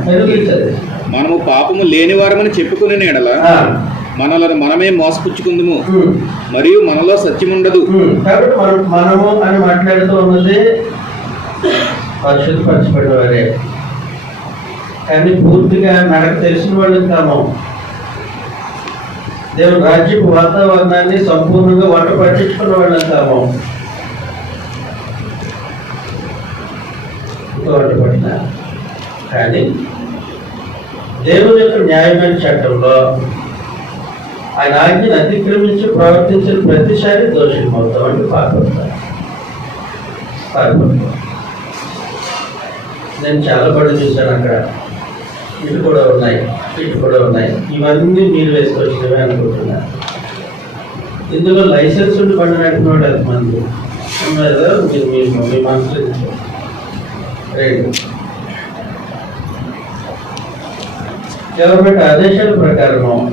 మెరుగులించదు. మనము పాపము లేని వారమని చెప్పుకునే ఎడల మనలను మనమే మోసపుచ్చుకుందుము, మరియు మనలో సత్యముండదు. కాబట్టి మనము అని మాట్లాడుతూ ఉన్నది పరిశుద్ధపరచబడిన వారే, కానీ పూర్తిగా నడక తెలిసిన వాళ్ళు కాము. దేవుని రాజ్యపు వాతావరణాన్ని సంపూర్ణంగా వంట పట్టించుకున్న వాళ్ళని కాము. వంట పట్టిన కానీ దేవుని యొక్క న్యాయమైన చట్టంలో ఆయన ఆజ్ఞను అతిక్రమించి ప్రవర్తించిన ప్రతిసారి దోషమవుతాం. అంటే పాల్పడతాం. నేను చాలా బడులు చూశాను అక్కడ. ఇటు కూడా ఉన్నాయి, ఇటు కూడా ఉన్నాయి. ఇవన్నీ మీరు వేసుకొచ్చినవే అనుకుంటున్నా. ఇందులో లైసెన్స్ ఉండి బండి నడిపినవాడు ఎంతమంది ఉన్నారు కదా? మీరు మీ మనసులో రైట్. గవర్నమెంట్ ఆదేశాల ప్రకారం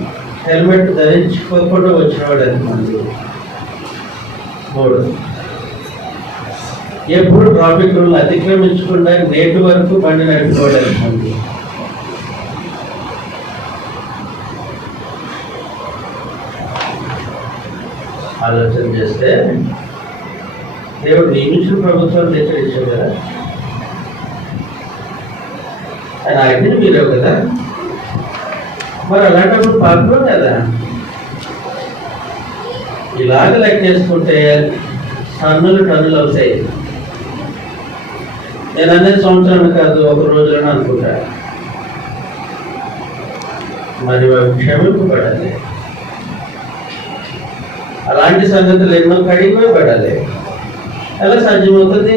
హెల్మెట్ ధరించుకోకుండా వచ్చిన వాడు ఎంతమంది? 3. ఎప్పుడు ట్రాఫిక్ రూల్ అతిక్రమించకుండా నేటి వరకు బండి నడిపినవాడు ఎంతమంది? ఆలోచన చేస్తే దేవుడు నియమించిన ప్రభుత్వాన్ని హెచ్చరించావు కదా, ఆయన ఆజ్ఞను మీరేవు కదా, మరి అలాంటప్పుడు పాల్గొను కదా. ఇలాగ లెక్కేసుకుంటే టన్నులు అవుతాయి. నేను అనేది సంవత్సరాన్ని కాదు, ఒక రోజులను అనుకుంటా. మరి క్షమింపబడాలి. అలాంటి సంగతులు ఎన్నో కడిగిపోయబడాలి. ఎలా సాధ్యమవుతుంది?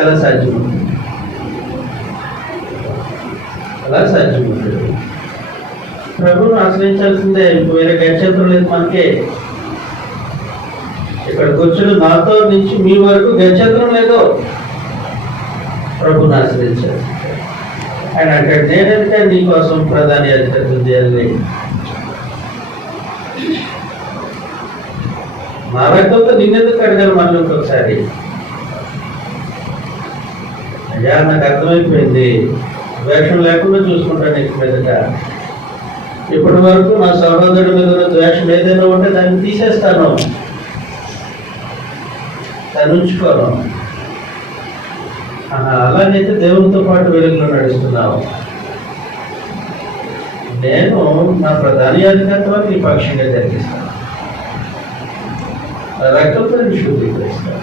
ఎలా సాధ్యమవుతుంది? ఎలా సాధ్యమవుతుంది? ప్రభువును ఆశ్రయించాల్సిందే. వేరే గచ్చంత్రం లేదు మనకి. ఇక్కడ కూర్చుని నాతో నుంచి మీ వరకు గచ్చంత్రం లేదు. ప్రభువును ఆశ్రయించాలి. ఆయన అంటే నేనంటే నీకోసం ప్రధాని అధికారులు చేయాలి. నా రక్తంతో నిన్నెందుకు అడిగారు మళ్ళీ ఇంకొకసారి? అయ్యా నాకు అర్థమైపోయింది, ద్వేషం లేకుండా చూసుకుంటాను నీకు మీదట. ఇప్పటి వరకు నా సహోదరుడి మీద ఉన్న ద్వేషం ఏదైనా ఉంటే దాన్ని తీసేస్తాను, దాన్ని ఉంచుకోను. అలాగైతే దేవునితో పాటు వెలుగులో నడుస్తున్నావు. నేను నా ప్రధాని అధికారిత్వాన్ని నీ పక్షంగా జరిగిస్తాను. రక్తంతో శుద్ధీకరిస్తాను.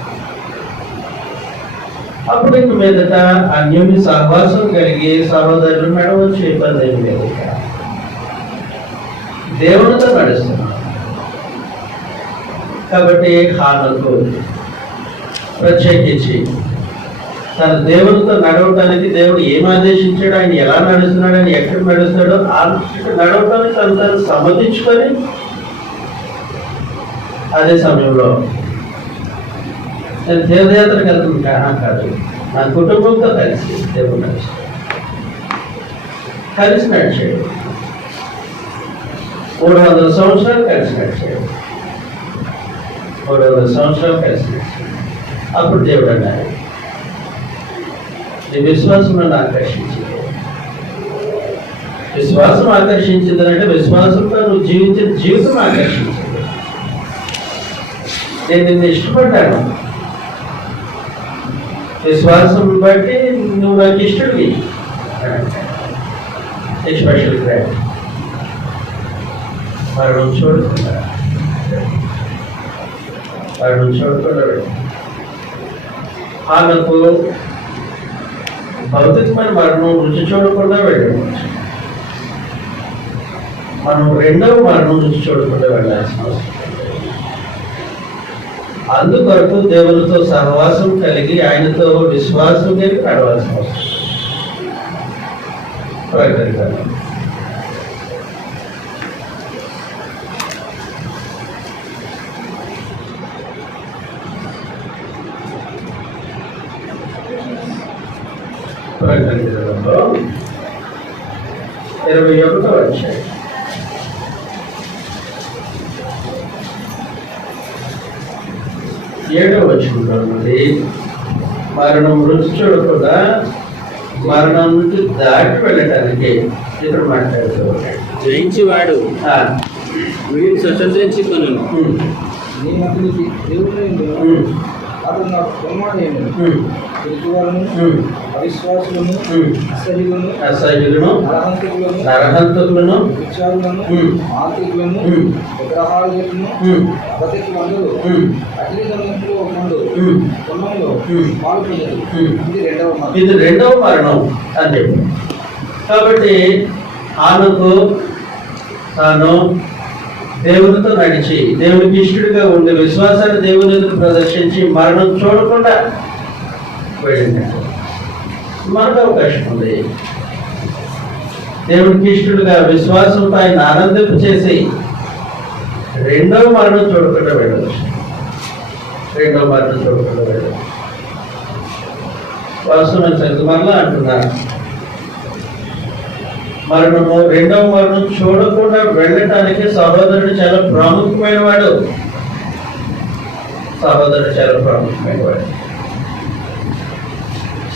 అప్పుడు ఇంక మీదట అన్యోన్య సహవాసం కలిగి సహోదరులు నడవచ్చు. ఇబ్బంది ఏమి లేదు. దేవునితో నడుస్తున్నాను కాబట్టి హానకు ప్రత్యేకించి తన దేవునితో నడవటానికి దేవుడు ఏం ఆదేశించాడు, ఆయన ఎలా నడుస్తున్నాడు, ఆయన ఎక్కడ నడుస్తాడో నడవటానికి తను సమ్మతించుకొని అదే సమయంలో నేను తీర్థయాత్రకు వెళ్తున్నా కాదు, నా కుటుంబంతో కలిసి దేవుడు నడుస్తాడు. కలిసి నడిచాడు. 300 సంవత్సరాలు కలిసి నడిచాడు. 300 సంవత్సరాలు కలిసి నడిచాడు. అప్పుడు దేవుడు అన్నాడు, నీ విశ్వాసం నన్ను ఆకర్షించింది. విశ్వాసం ఆకర్షించిందంటే విశ్వాసంతో నువ్వు జీవించిన జీవితం ఆకర్షించింది. నేను నిన్ను ఇష్టపడ్డాను. విశ్వాసం బట్టి నువ్వు నాకు ఇష్టడివి. స్పెషల్ గ్రాండ్ మరణం చూడకుండా ఆమెకు భౌతికమైన మరణం రుచి చూడకుండా వెళ్ళడం. మనం రెండవ మరణం రుచి చూడకుండా వెళ్ళాల్సిన అవసరం. అందుకొరకు దేవునితో సహవాసం కలిగి ఆయనతో విశ్వాసం కలిగి నడవాల్సిన అవసరం. ప్రకటన గ్రంథం. ప్రకటన గ్రంథంలో 21వ అధ్యాయం 7వ వచనంలో నుండి మరణం రుచి చూడకుండా మరణం నుంచి దాటి వెళ్ళటానికి ఇక్కడ మాట్లాడుతూ ఉన్నాడు. జయించేవాడు వీడిని స్వతంత్రించుకొనును. అతను నాకు కుమారుడైన పిరికివారును, అవిశ్వాసులను, అసహ్యులను, నరహంతకులను, విచారులను, మాంత్రికులను, విగ్రహాలను, అబద్ధకి వందలు, అగ్ని దండంలో మండు, కుండంలో పాల్గొనదు. ఇది రెండవ మరణం అని చెప్పి. కాబట్టి ఆమెకు తాను దేవునితో నడిచి దేవునికి ఇష్టడుగా ఉండి విశ్వాసాన్ని దేవుని ఎదురు ప్రదర్శించి మరణం చూడకుండా వెళ్ళినట్టు మనకు అవకాశం ఉంది. దేవునికి ఇష్టడుగా విశ్వాసంతో ఆయన ఆనందింప చేసి రెండవ మరణం చూడకుండా వెళ్ళవచ్చు. రెండవ మరణం చూడకుండా వెళ్ళవచ్చు. వాస్తవం సంగతి మరలా అంటున్నాను, మరణము రెండవ మరణం చూడకుండా వెళ్ళటానికి సహోదరుడు చాలా ప్రాముఖ్యమైన వాడు. సహోదరుడు చాలా ప్రాముఖ్యమైన వాడు.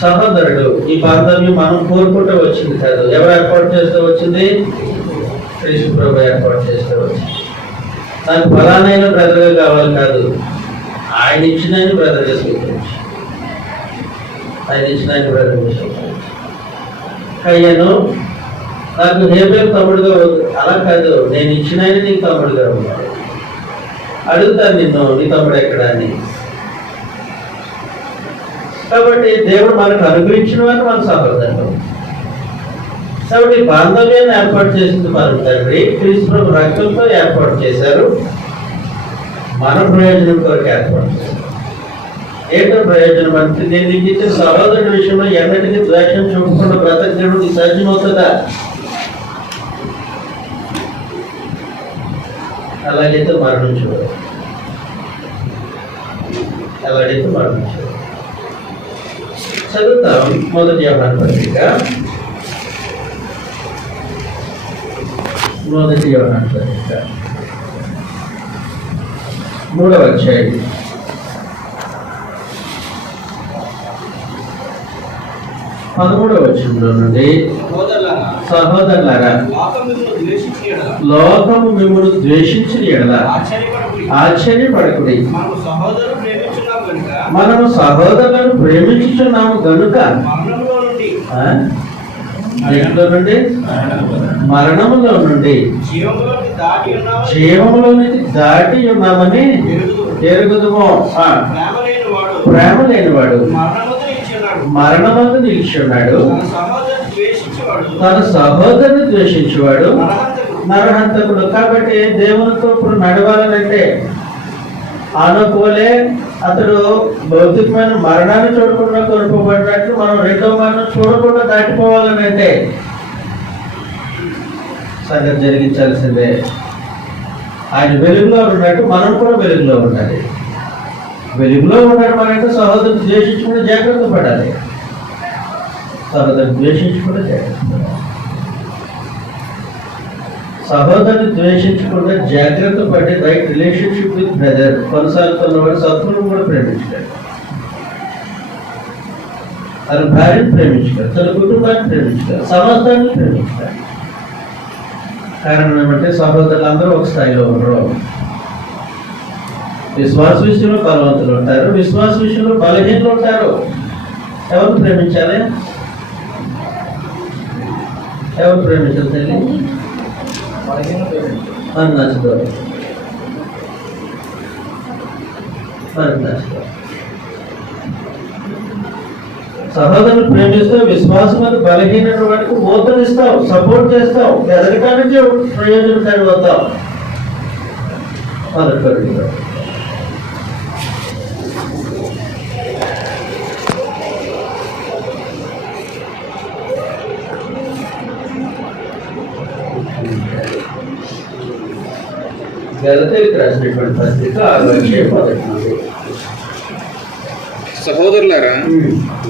సహోదరుడు ఈ బాంధవ్యం మనం కోరుకుంటూ వచ్చింది కాదు. ఎవరు ఏర్పాటు చేస్తూ వచ్చింది? క్రీస్తు ప్రభు ఏర్పాటు చేస్తూ వచ్చింది. నాకు ఫలానైన బ్రదర్గా కావాలి కాదు, ఆయన ఇచ్చిన బ్రదర్గా స్వీకరించి, ఆయన ఇచ్చిన బ్రదర్గా స్వీకరించి. కయ్యను నాకు హేబేలు తమ్ముడుగా అలా కాదు, నేను ఇచ్చిన ఆయన నీకు తమ్ముడుగా ఉన్నాడు. అడుగుతాను నిన్ను, నీ తమ్ముడు ఎక్కడ అని. కాబట్టి దేవుడు మనకు అనుగ్రహించిన వారు మన సహోదరులు. కాబట్టి బాంధవ్యాన్ని ఏర్పాటు చేసింది మన తండ్రి క్రీస్తు రక్తంతో ఏర్పాటు చేశారు. మన ప్రయోజనం కొరకు ఏర్పాటు చేశారు. ఏంటో ప్రయోజనం అంటే నేను నీకు ఇచ్చిన సహోదరుడి విషయంలో ఎన్నటికీ ద్వేషం చూపకుండా బ్రతకడం నీకు సాధ్యమవుతుందా? అలాగైతే మరణించదు. అలాగైతే మరణించదు. చదువుతాం మొదటి యోహాను పత్రిక, మొదటి యోహాను పత్రిక 3వ అధ్యాయం 13వ వచనంలో నుండి, సహోదరులారా లోకము మిమ్మల్ని ద్వేషించిన ఎడల ఆశ్చర్యపడకుడి, మనము సహోదరులను ప్రేమించుచున్నాము గనుక మరణములో నుండి జీవములోనికి దాటి ఉన్నామని ఎరుగుదుము. ప్రేమ లేనివాడు మరణమందు నిలిచి ఉన్నాడు, తన సహోదరుని ద్వేషించేవాడు నరహంతకుడు. కాబట్టి దేవునితో ఇప్పుడు నడవాలనంటే అనుకోలే అతడు భౌతికమైన మరణాన్ని చూడకుండా కోల్పోబడినట్లు మనం రెండవ మరణం చూడకుండా దాటిపోవాలని అంటే సంగతి జరిగించాల్సిందే. ఆయన వెలుగులో ఉన్నట్టు మనం కూడా వెలుగులో ఉండాలి. వెలుగులో ఉండడం అంటే సహోదరుని ద్వేషించకుండా జాగ్రత్త పడాలి. సహోదరుని ద్వేషించకుండా జాగ్రత్త పడాలి. సహోదరుని ద్వేషించకుండా జాగ్రత్త పడి రైట్ రిలేషన్షిప్ విత్ బ్రదర్ కొనసాగుతున్నవాడు శత్రువును కూడా ప్రేమించాడు, తన భార్యను ప్రేమించాడు, తన కుటుంబాన్ని ప్రేమించాడు, సమాజాన్ని ప్రేమించాడు. కారణం ఏమంటే సహోదరులు అందరూ ఒక స్థాయిలో ఉండరు. విశ్వాస విషయంలో బలవంతులు ఉంటారు, విశ్వాస విషయంలో బలహీనలు ఉంటారు. ఎవరు ప్రేమించాలి? ఎవరు ప్రేమించాలి? తల్లి మనకు నచ్చదు, మనకు నచ్చదు. సహోదరులు ప్రేమిస్తూ విశ్వాసం అని బలహీన వాడికి ఓతనిస్తావు, సపోర్ట్ చేస్తావు, ఎదగటానికి ప్రయోజనకారి అవుతావు. గలతీయులకు రాసినటువంటి పత్రిక 6వ అధ్యాయం 1వ నుండి. సహోదరులారా,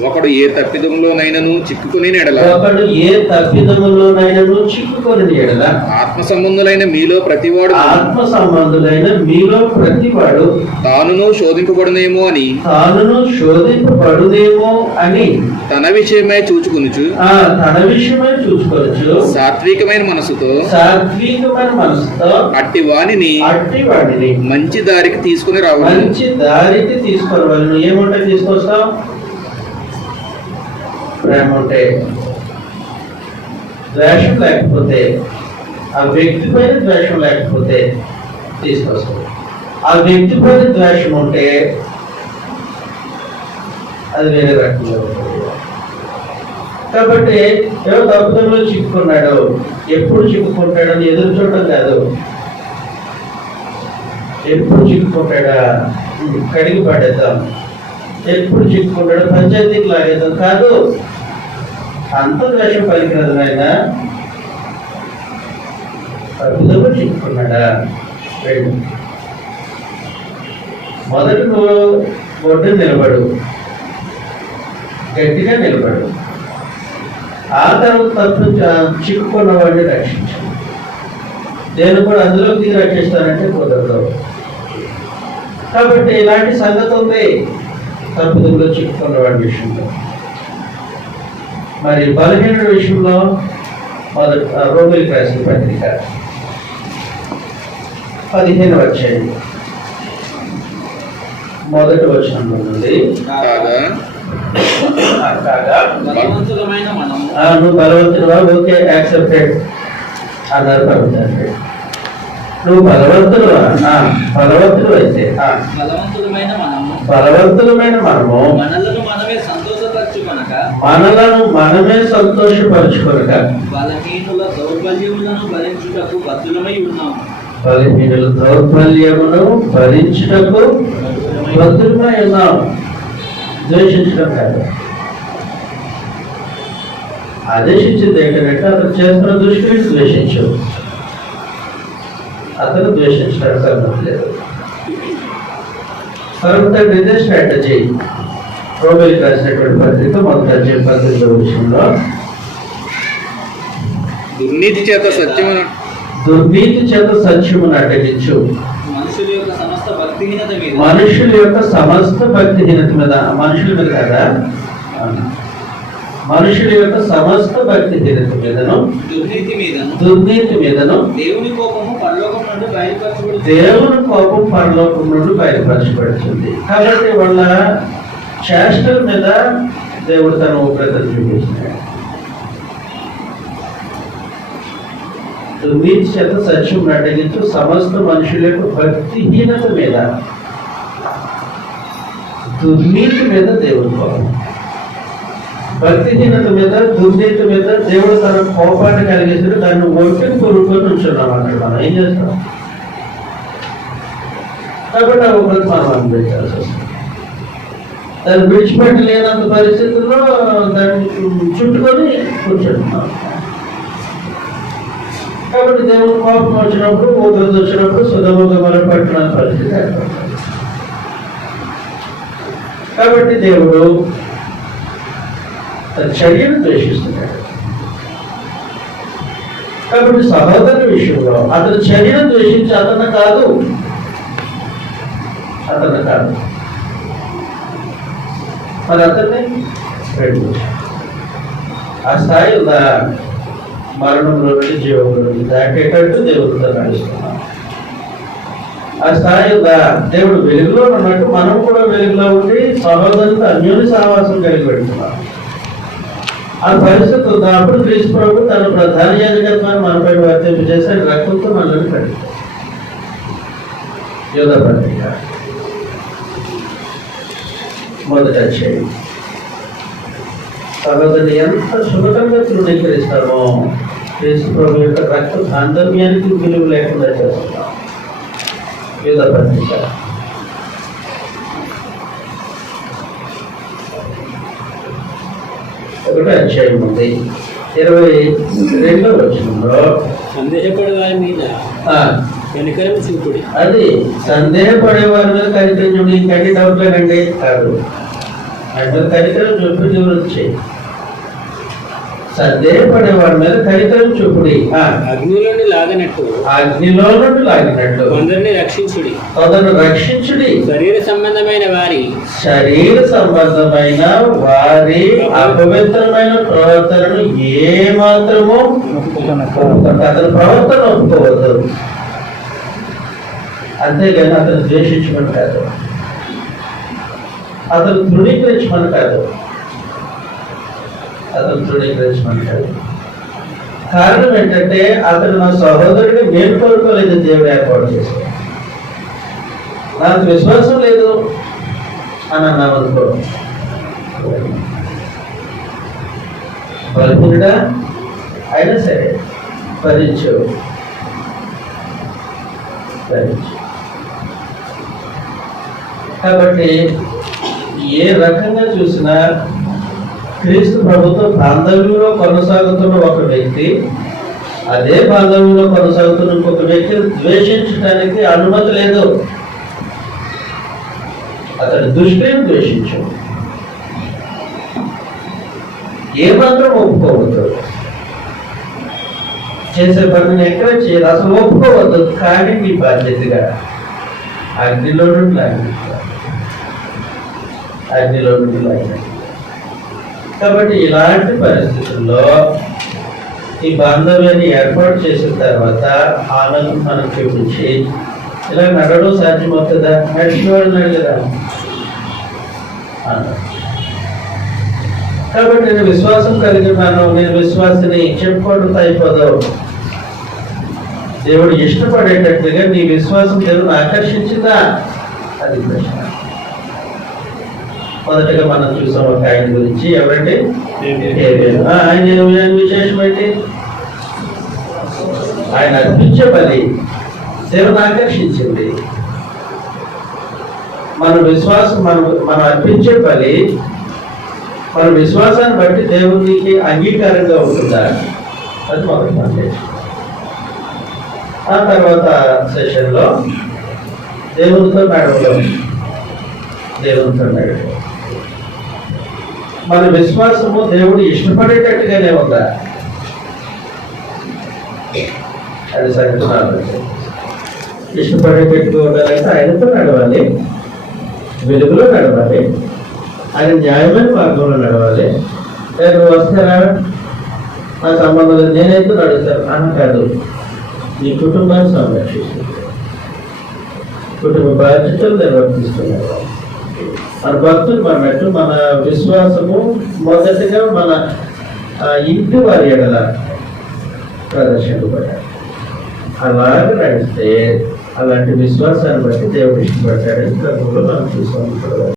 ఒకడు ఏ తప్పిదంలోనైనను చిక్కుకుని ఎడల ఒకడు ఏ తప్పిదములోనైనను చిక్కుకొని ఎడల ఆత్మ సంబంధులైన మీలో ప్రతివాడు ఆత్మ సంబంధులైన మీలో ప్రతివాడు తానును శోధింపబడునేమో అని తానును శోధింపబడునేమో అని తన విషయమై చూచుకొనుచు తన విషయమై చూసుకోవచ్చు. సాత్వికమైన మనసుతో అట్టి వాణిని మంచి దారికి తీసుకుని రావాలి. మంచి దారికి తీసుకురావాలి. ఏముంటే తీసుకొస్తాం? ప్రేమ ఉంటే, ద్వేషం లేకపోతే, ఆ వ్యక్తి పైన ద్వేషం లేకపోతే తీసుకొస్తాం. ఆ వ్యక్తి పైన ద్వేషం ఉంటే అది వేరే రకంగా ఉంటుంది. కాబట్టి ఏదో తప్పుదలో చిక్కుకున్నాడు, ఎప్పుడు చిక్కుకుంటాడని ఎదురు చూడడం కాదు. ఎప్పుడు చిక్కుకుంటాడా కడిగి పడేద్దాం, ఎప్పుడు చిక్కుకుంటాడు పంచాయతీకి లాగేద్దాం కాదు. అంత ద్వేషం పలికినది ఆయన. తప్పుదలో చిక్కుకున్నాడా వెళ్ళు. మొదట నువ్వు ఒడ్డు నిలబడు, గట్టిగా నిలబడు. ఆ తర్వాత తప్పు చిక్కుకున్న వాడిని రక్షించు. నేను కూడా అందులోకి దిగి రక్షిస్తానంటే కుదరదు. కాబట్టి ఇలాంటి సంగతి ఉంది తప్పుదలలో చిక్కుకున్న వాడి విషయంలో. మరి బలహీనుడి విషయంలో రోమిలికి రాసిన పత్రిక 15వ అధ్యాయం 1వ వచనం నుండి బలవంతులమైన మనము నువ్వు బలవంతుడువా? ఓకే, యాక్సెప్టెడ్ అన్నారు పడుతుంది. నువ్వు బలవంతుడువా? బలవంతుడు అయితే బలవంతులమైన మనము మనలను మనమే సంతోషపరచుకొనక బలహీనుల దౌర్బల్యములను భరించుటకు బద్ధులమై ఉన్నాము. బలహీనుల దౌర్బల్యమును భరించుటకు బద్ధులమై ఉన్నాము. ద్వేషించడం కాదు. ఆదేశించింది ఏంటంటే అతను చేస్తున్న దృష్టిని ద్వేషించు. అతను ద్వేషించడానికి అవ్వట్లేదు. తర్వాత ఇదే స్ట్రాటజీ. రోమిలికి రాసినటువంటి పత్రిక 1వ అధ్యాయం 18వ విషయంలో దుర్నీతి చేత సత్యమును అడ్డగించు. మనుషుల యొక్క సమస్త భక్తిహీనత మీద మనుషుల మీద కదా, మనుషుల యొక్క సమస్త భక్తిహీనత మీదను దుర్నీతి మీదను దేవుని కోపము పరలోకం నుండి బయలుపరచబడుతుంది. కాబట్టి వాళ్ళ చేష్టల మీద దేవుడు తన ఉగ్రతను చూపిస్తున్నాడు. దుర్నీతి చేత సత్యం అడ్డగించు సమస్త మనుషుల యొక్క భక్తిహీనత మీద, దుర్నీతి మీద దేవుడు కోపం. భక్తిహీనత మీద, దుర్నీతి మీద దేవుడు తన కోపాన్ని కలిగేసి దాన్ని ఒంటికి కొనుక్కొని ఉంచున్నాం. అక్కడ మనం ఏం చేస్తాం? కాబట్టి ఆ ఉగ్రత మనం అనుభవించాల్సి వస్తుంది. దాన్ని విడిచిపెట్టలేనంత పరిస్థితుల్లో దాన్ని చుట్టుకొని కూర్చుంటున్నాం. కాబట్టి దేవుడు కోపం వచ్చినప్పుడు, ఉగ్రత వచ్చినప్పుడు సుధముగా మనం పట్టిన పరిస్థితి ఏర్పడుతుంది. కాబట్టి దేవుడు తన చర్యను ద్వేషిస్తున్నాడు. కాబట్టి సహోదరుని విషయంలో అతని చర్యను ద్వేషించి అతను కాదు మరి అతన్ని ఆ స్థాయి ఉందా? మరణంలో నుండి జీవంలో దాటేటట్టు దేవుడితో నడుస్తున్నాం. ఆ స్థాయి ఉందా? దేవుడు వెలుగులో ఉన్నట్టు మనం కూడా వెలుగులో ఉండి సహోదరులతో అన్యోన్య సహవాసం కలిగి పెడుతున్నాం. ఆ పరిస్థితి ఉందా? అప్పుడు క్రీస్తు ప్రభు తన ప్రధాన యాజకత్వాన్ని మనపై వర్తింపు చేసి రక్తంతో మనల్ని కట్టారు. యోధ పత్రిక 1వ అధ్యాయం. సహోదరుని ఎంత సులభంగా తృణీకరిస్తామో క్రీస్తు ప్రభు యొక్క రక్త బాంధవ్యానికి విలువ లేకుండా చేస్తున్నాం. యోధ పత్రిక ఒకటో అధ్యాయం ఉంది 22వ వచనంలో సందేహపడే వారి మీద కనికరం చూపుడి. అది సందేహపడే వారి మీద కనికరం చూపి ఇంకంటే డౌట్ లేదండి కాదు, ఆయన మీద కనికరం చూపి నివృత్తి సందేహపడే వాడి మీద కనికరం చూపుడి. అగ్నిలో నుండి లాగినట్టు కొందరిని రక్షించుడి. శరీర సంబంధమైన వారి అపవిత్రమైన ప్రవర్తనను ఏ మాత్రము అతని ప్రవర్తన ఒప్పుకోవద్దు. అంతేగాని అతను ద్వేషించమని కాదు, అతను తృణీకరించమని కాదు, కారణం ఏంటంటే అతను నా సహోదరుడిని మేలు కోరుకోలేదు, దేవుడు ఏర్పాటు చేశాడు. నాకు విశ్వాసం లేదు అని అన్నాం అనుకో, బలహీనుడా అయినా సరే భరించు. కాబట్టి ఏ రకంగా చూసినా క్రీస్తు ప్రభుత్వ బాంధవ్యంలో కొనసాగుతున్న ఒక వ్యక్తి అదే బాంధవ్యంలో కొనసాగుతున్న ఇంకొక వ్యక్తిని ద్వేషించడానికి అనుమతి లేదు. అతని దృష్టిని ద్వేషించు, ఏమాత్రం ఒప్పుకోవద్దు. చేసే పనిని ఎక్కడ చేయదు, అసలు ఒప్పుకోవద్దు. కానీ నీ బాధ్యతగా అగ్నిలో నుండి లాగిన. కాబట్టి ఇలాంటి పరిస్థితుల్లో ఈ బాంధవ్యాన్ని ఏర్పాటు చేసిన తర్వాత ఆనందం మనం చూపించి ఇలా నడవడం సాధ్యమవుతుందా? నడిచివాడు నడలేదా అన్నారు. కాబట్టి నేను విశ్వాసం కలిగి ఉన్నాను, నేను విశ్వాసిని చెప్పుకోవడంతో అయిపోదు. దేవుడు ఇష్టపడేటట్లుగా నీ విశ్వాసం దేవుని ఆకర్షించిందా? అది ప్రశ్న. మొదటగా మనం చూసాం ఒక ఆయన గురించి, ఎవరంటే ఆయన విశేషం ఏంటి? ఆయన అర్పించే బలి దేవుని ఆకర్షించింది. మన విశ్వాసం మనం అర్పించే బలి మన విశ్వాసాన్ని బట్టి దేవునికి అంగీకారంగా ఉంటుందా? అది మొదటి సందేశం. ఆ తర్వాత సెషన్లో దేవునితో నడవడం. మన విశ్వాసము దేవుడు ఇష్టపడేటట్టుగానే ఉందా? అది సరిపోతుంది. ఇష్టపడేటట్టుగా ఉండాలంటే ఆయనతో నడవాలి, వెలుగులో నడవాలి, ఆయన న్యాయమైన మార్గంలో నడవాలి. నేను వస్తారా నా సంబంధం లేదు, నేనైతే నడుస్తాను అని కాదు. ఈ కుటుంబాన్ని సంరక్షిస్తుంది, కుటుంబ బాధ్యతలు నిర్వర్తిస్తున్నారు. మన భక్తులు మనట్టు మన విశ్వాసము మొదటిగా మన ఇంటి వారి ఎడల ప్రదర్శింపబడాలి. అలాగే నడిస్తే అలాంటి విశ్వాసాన్ని బట్టి దేవుడు ఇష్టపడ్డాడని ప్రభువులో మనం చూసాం.